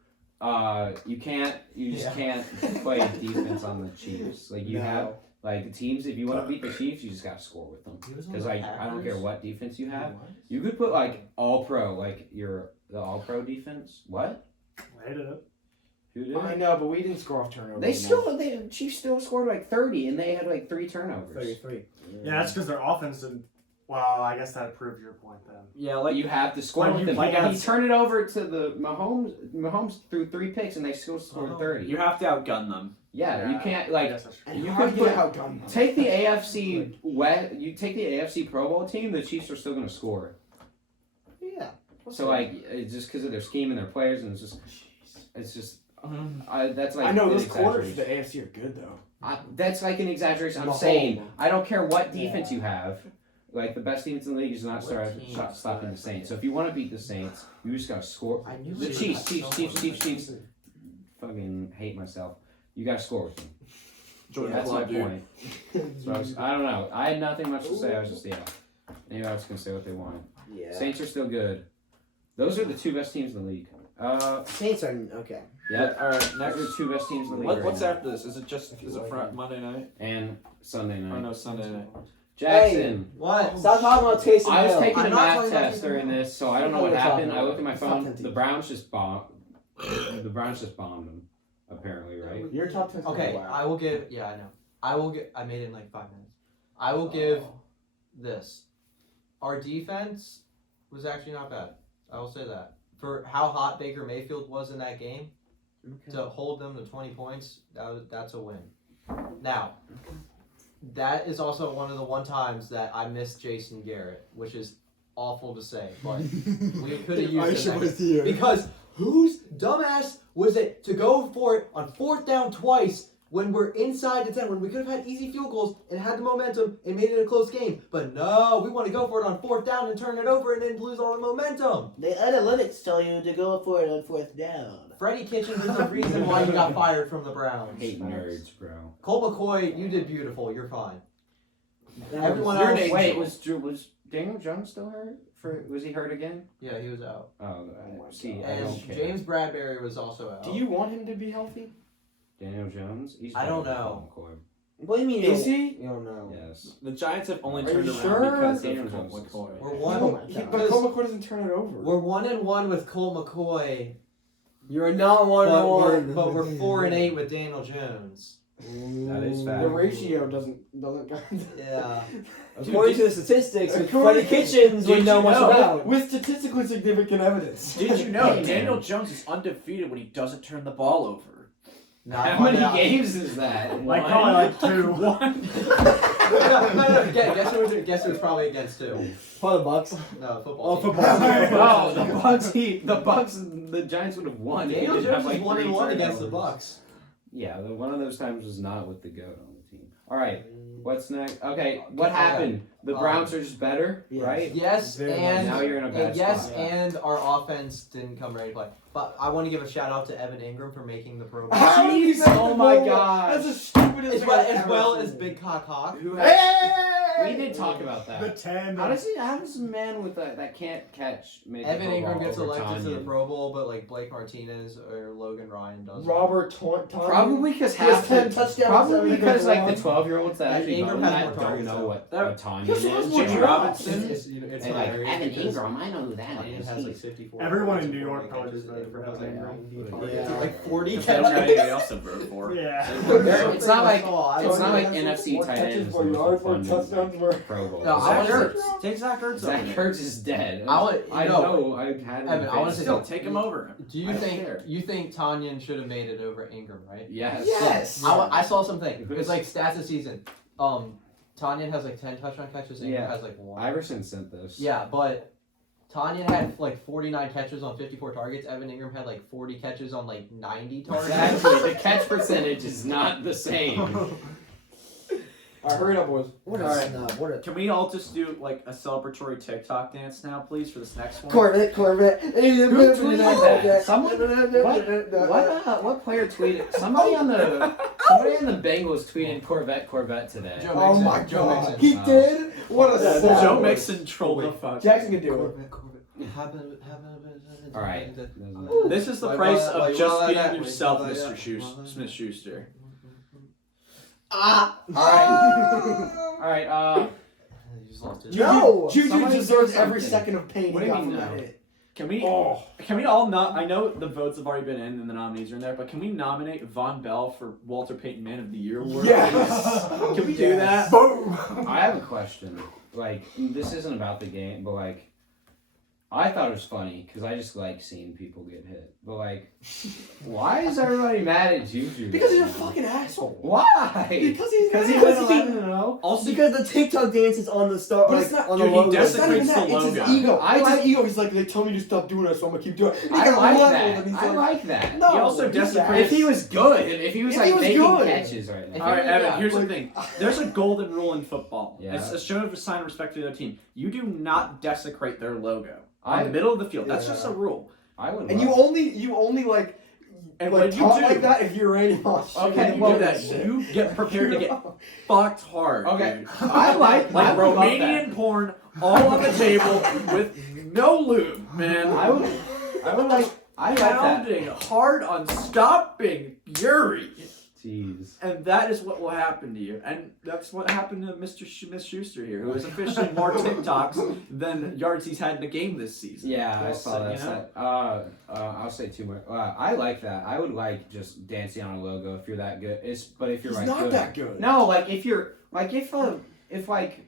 you just can't play defense on the Chiefs. Like you No. have like the teams. If you want to beat the Chiefs, you just gotta score with them. Because like I don't care what defense you have, you could put like all pro, like the all pro defense. What? I hated it. Who did? I know, but we didn't score off turnovers. The Chiefs still scored like 30, and they had like 3 turnovers. 33. Yeah, that's because their offense didn't. Well, I guess that proved your point then. Yeah, Like like you have to score Like with you them. play He against- turned it over to the Mahomes. Mahomes threw 3 picks, and they still scored 30. you have to outgun them. Yeah, you can't I like guess that's true. And you how could do you put outgun them? take the AFC West. You take the AFC Pro Bowl team. The Chiefs are still going to score. Yeah. So like it's just because of their scheme and their players, and it's just that's like I know an those quarters for exaggeration. the AFC are good though. That's like an exaggeration. I'm Mahomes. saying I don't care what defense you have. Like the best defense in the league is not stopping the Saints. So if you want to beat the Saints, you just gotta score. I knew The we Chiefs. would've had Fucking hate myself. You gotta score with them. Join That's the my club, dude. point. So I don't know. I had nothing much to say. I was just Maybe I was gonna say what they wanted. Yeah. Saints are still good. Those are the 2 best teams in the league. Saints are okay. Yeah. All right, Those next. are the 2 best teams in the league. What's right now. after this? Is it Monday night? And Sunday Oh night. no, Sunday night. Jackson. What? Stop talking about Taysom I was Hill. taking a I'm not math talking about test Taysom during Hill. this, so I don't know What what are we happened. talking I looked at my It's top phone. 10 The teams. Browns just bombed. The Browns just bombed them, apparently, right? Your top 10. Okay, I will give. Yeah, I know. I made it in like 5 minutes. I will give this. Our defense was actually not bad. I will say that. For how hot Baker Mayfield was in that game, to hold them to 20 points, that's a win. Now, that is also one of the times that I missed Jason Garrett, which is awful to say, but we could have used him. Because whose dumbass was it to go for it on 4th down twice when we're inside the 10, when we could have had easy field goals and had the momentum and made it a close game? But no, we want to go for it on 4th down and turn it over and then lose all the momentum. The analytics tell you to go for it on 4th down. Freddie Kitchens is the reason why he got fired from the Browns. Hate nerds, bro. Colt McCoy, you did beautiful. You're fine. Everyone Your else. name- Wait, was Daniel Jones still hurt? Was he hurt again? Yeah, he was out. Oh, my see, God. I And don't care. James Bradbury was also out. Do you want him to be healthy? Daniel Jones? He's I don't better than know. Colt McCoy. What do you mean? Is you he? don't- You don't know. Yes. The Giants have only Are turned you around sure? because Daniel of Colt Jones. McCoy. We're But one. Colt McCoy doesn't turn it over. We're 1-1 with Colt McCoy, You're not 1-1. but we're 4-8 with Daniel Jones. That is fact. The ratio doesn't count. Yeah. According to the statistics, Freddie Kitchens Did would know you much know? about. With statistically significant evidence. Did you know Hey, Daniel man. Jones is undefeated when he doesn't turn the ball over? How many games is that? Like One? probably like 2. One. No. Guess who's probably against two? Probably the Bucks. No, football. Oh, team. football. Oh, the Bucks, the Giants would have won. if they Daniel didn't Jones have, is 1-1 3 against the turnovers. Bucks. Yeah, one of those times was not with the goat on the team. All right, what's next? Okay, what happened? The Browns are just better, Yes. right? Yes, Very much. and Now you're in a bad yes, spot. and our offense didn't come ready to play. But I want to give a shout out to Evan Ingram for making the Pro Bowl. How did he Jeez, make oh the my Pro Bowl? gosh. That's the stupidest As thing well, I've as, ever well seen. as Big Cock Hawk. Who Hey! We did talk about The that. tandem. How does a man with that can't catch make the Evan Pro Ingram Bowl gets over elected to the Tanyan? Pro Bowl, but like Blake Martinez or Logan Ryan doesn't. Robert Tanyan. Probably because He has half 10 the, touchdowns. probably because like the the 12-year-olds that And actually Ingram vote has that more don't targets, know though. what That- Tanyan Guess who has is. more Jimmy drops? Robinson. It's And like hilarious Evan because Ingram, I know who that Tanyan is. has like 54. Everyone in New targets, York probably catches, just voted for Ingram has, Evan like, Ingram. 90 Yeah. targets, like 40 Because they don't have anybody catches. else to vote for. Yeah. It's not like I it's don't not know. like NFC More tight catches, ends. more are yards, more funded touchdowns, more. Pro Bowl. No, I Zach wanna Ertz. Take Zach Ertz Zach over there. Ertz is dead. I want- I no. know. I had him Evan, in I wanna fantasy. Still, take him over him. Do you I don't think care. Tanyan should have made it over Ingram, right? Yes. Yes. I saw something. It's like stats this season. Tanyan has like 10 touchdown catches. Ingram Yeah. has like 1. Iverson sent this. Yeah, but Tanyan had like 49 catches on 54 targets. Evan Ingram had like 40 catches on like 90 targets. Exactly. The catch percentage is not the same. All right, hurry it up, boys. What a Alright. snub. What a Can we all just do like a celebratory TikTok dance now, please, for this next one? Corvette. Who tweeted that? Someone? What player tweeted? Somebody on the Bengals tweeted Corvette today. Joe Oh Mixon. my Joe god. Mixon. He did? What a Yeah, savage. Joe Mixon trolled the fuck. Jackson can do Corvette. All right. This is the Like, price like, of like, just like being that, yourself, like Mr. that. Smith Schuster. All right. All right. You just lost it. No! Juju Somebody deserves say every something. second of pain What he do you got mean from that no? hit. Can we all not? I know the votes have already been in and the nominees are in there, but can we nominate Von Bell for Walter Payton Man of the Year award? Yes. Can we do that? Boom. I have a question. Like, this isn't about the game, but like, I thought it was funny because I just like seeing people get hit. But like, why is everybody mad at Juju? Because he's a right now? fucking asshole. Why? Because he's Because an he went asshole. 11-0. Also, Because the TikTok dance is on the start, But like it's not- on dude, the he logo. It's not even desecrates that. the It's his logo. ego. I It's like- his ego. He's like, they tell me to stop doing it, so I'm gonna keep doing it. And he I got like leveled, that. and he's I like that. No, He also he's desecrates- If he was good, if he was If like he was making good. catches right now. all right, Evan. Yeah, Here's like- the thing. There's a golden rule in football. Yeah. It's a show of a sign of respect to the other team. You do not desecrate their logo on I- the middle of the field. That's Yeah. just a rule. I would. And love- you only like And like when you talk do, like that if you're Randy Moss. okay, you do that. You get prepared to get fucked hard. Okay. dude. I like Like I would love Romanian porn all on the table with no lube, man. that. I like that. Pounding hard on stopping fury. Jeez. And that is what will happen to you. And that's what happened to Miss Schuster here, who has officially more TikToks than yards he's had in a game this season. Yeah, I saw that. You know? I'll say two more. I like that. I would like just dancing on a logo if you're that good. But if you're He's like not good. that good. No, like if you're like if like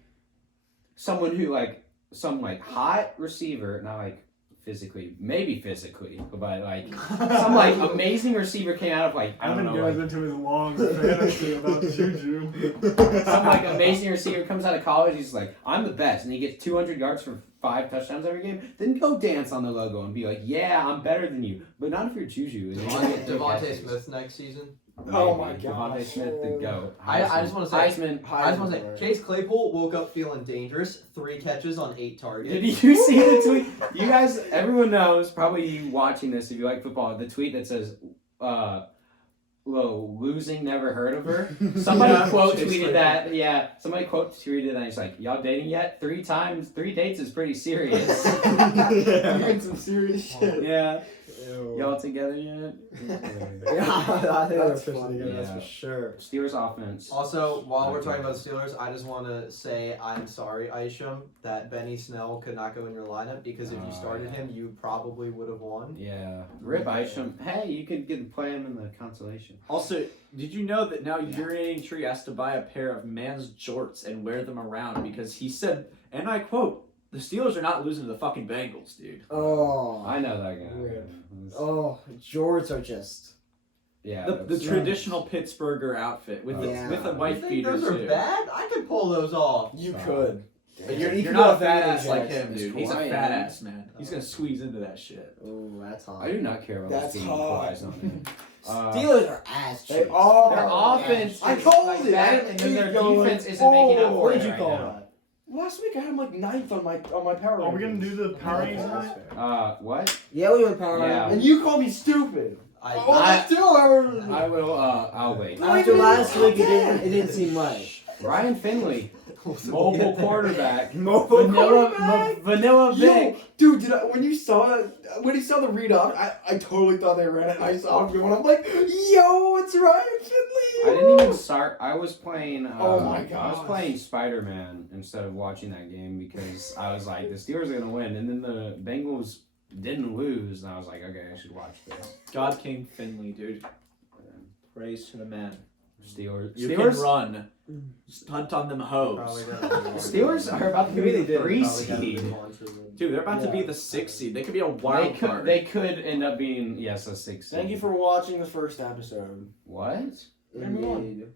someone who like some like hot receiver, not like physically, maybe physically, but like some like amazing receiver came out of like I don't Evan know, goes like, into his long fantasy about Juju. some like amazing receiver comes out of college. He's like, I'm the best, and he gets 200 yards for 5 touchdowns every game. Then go dance on the logo and be like, yeah, I'm better than you. But not if you're Juju. And you get three Devontae catches. Smith next season. Oh Maybe. my gosh. Devontae Smith, the GOAT. I just want to say. Heisman. I just want to say, Chase Claypool woke up feeling dangerous. 3 catches on 8 targets. Did you see the tweet? You guys, everyone knows, probably you watching this if you like football, the tweet that says, losing, never heard of her. Somebody quote tweeted that. Yeah, somebody quote tweeted that. He's like, y'all dating yet? 3 dates is pretty serious. You're in some serious shit. Yeah. Y'all together yet? Yeah, I think they're That's officially funny. together, that's Yeah. for sure. Steelers offense. Also, while we're talking about the Steelers, I just want to say I'm sorry, Isham, that Benny Snell could not go in your lineup because if you started him, you probably would have won. Yeah. Rip Isham. Hey, you could play him in the consolation. Also, did you know that now Urinating Tree has to buy a pair of man's jorts and wear them around because he said, and I quote, "The Steelers are not losing to the fucking Bengals, dude." Oh. I know that guy. Rip. Oh, jorts are just. Yeah. The that's- traditional Pittsburgher outfit with Yeah. with a You white think beater those are too. bad? I could pull those off. You Stop. could. But You you're could not a go fat Philly ass like Jackson. him, dude. It's He's a Hawaiian. fat ass man. He's gonna squeeze into that shit. Oh, that's hot. I do not care about That's this team hot. flies on me. Steelers are ass They cheeks. are. Their offense I is called like it. that, and then their defense isn't making up for What it did you right call now. that? Last week I had him like 9th on my power. Are we gonna rankings. do the power rankings tonight? What? Yeah, we're doing power Yeah. rankings. And you called me stupid. I Let's do it. I will. I'll wait. After last week, it didn't seem right. Ryan Finley, mobile quarterback. Mobile Vanilla Vic. Yo, dude, when you saw that, when he saw the read up, I totally thought they ran it. I saw him going. I'm like, yo, it's Ryan Finley. I didn't even start. I was playing. Oh my I was gosh. playing Spider-Man instead of watching that game because I was like, the Steelers are gonna win, and then the Bengals didn't lose, and I was like, okay, I should watch this. God King Finley, dude. Praise to the man. Steelers. You Steelers. can run. Just hunt on them hoes. Steelers are about to be Maybe the they did. 3 Probably seed. Dude, they're about to be Yeah. the 6th seed. They could be a wild card. They could end up being a 6 seed. Thank you for watching the first episode. What? Indeed.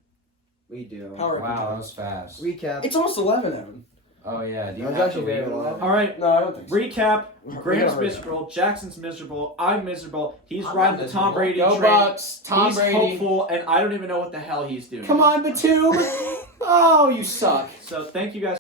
We do. Power Wow, that was fast. Recap. It's almost 11, Evan. Oh yeah, do you That's have actually to very wait? long. All right, No, I don't think so. recap. We Graham's gotta hurry up. miserable. Jackson's miserable. I'm miserable. He's I'm riding not the Tom miserable. Brady Go train. Bucks. Tom He's Brady. hopeful, and I don't even know what the hell he's doing. Come on, Batum. Oh, you suck. So thank you guys.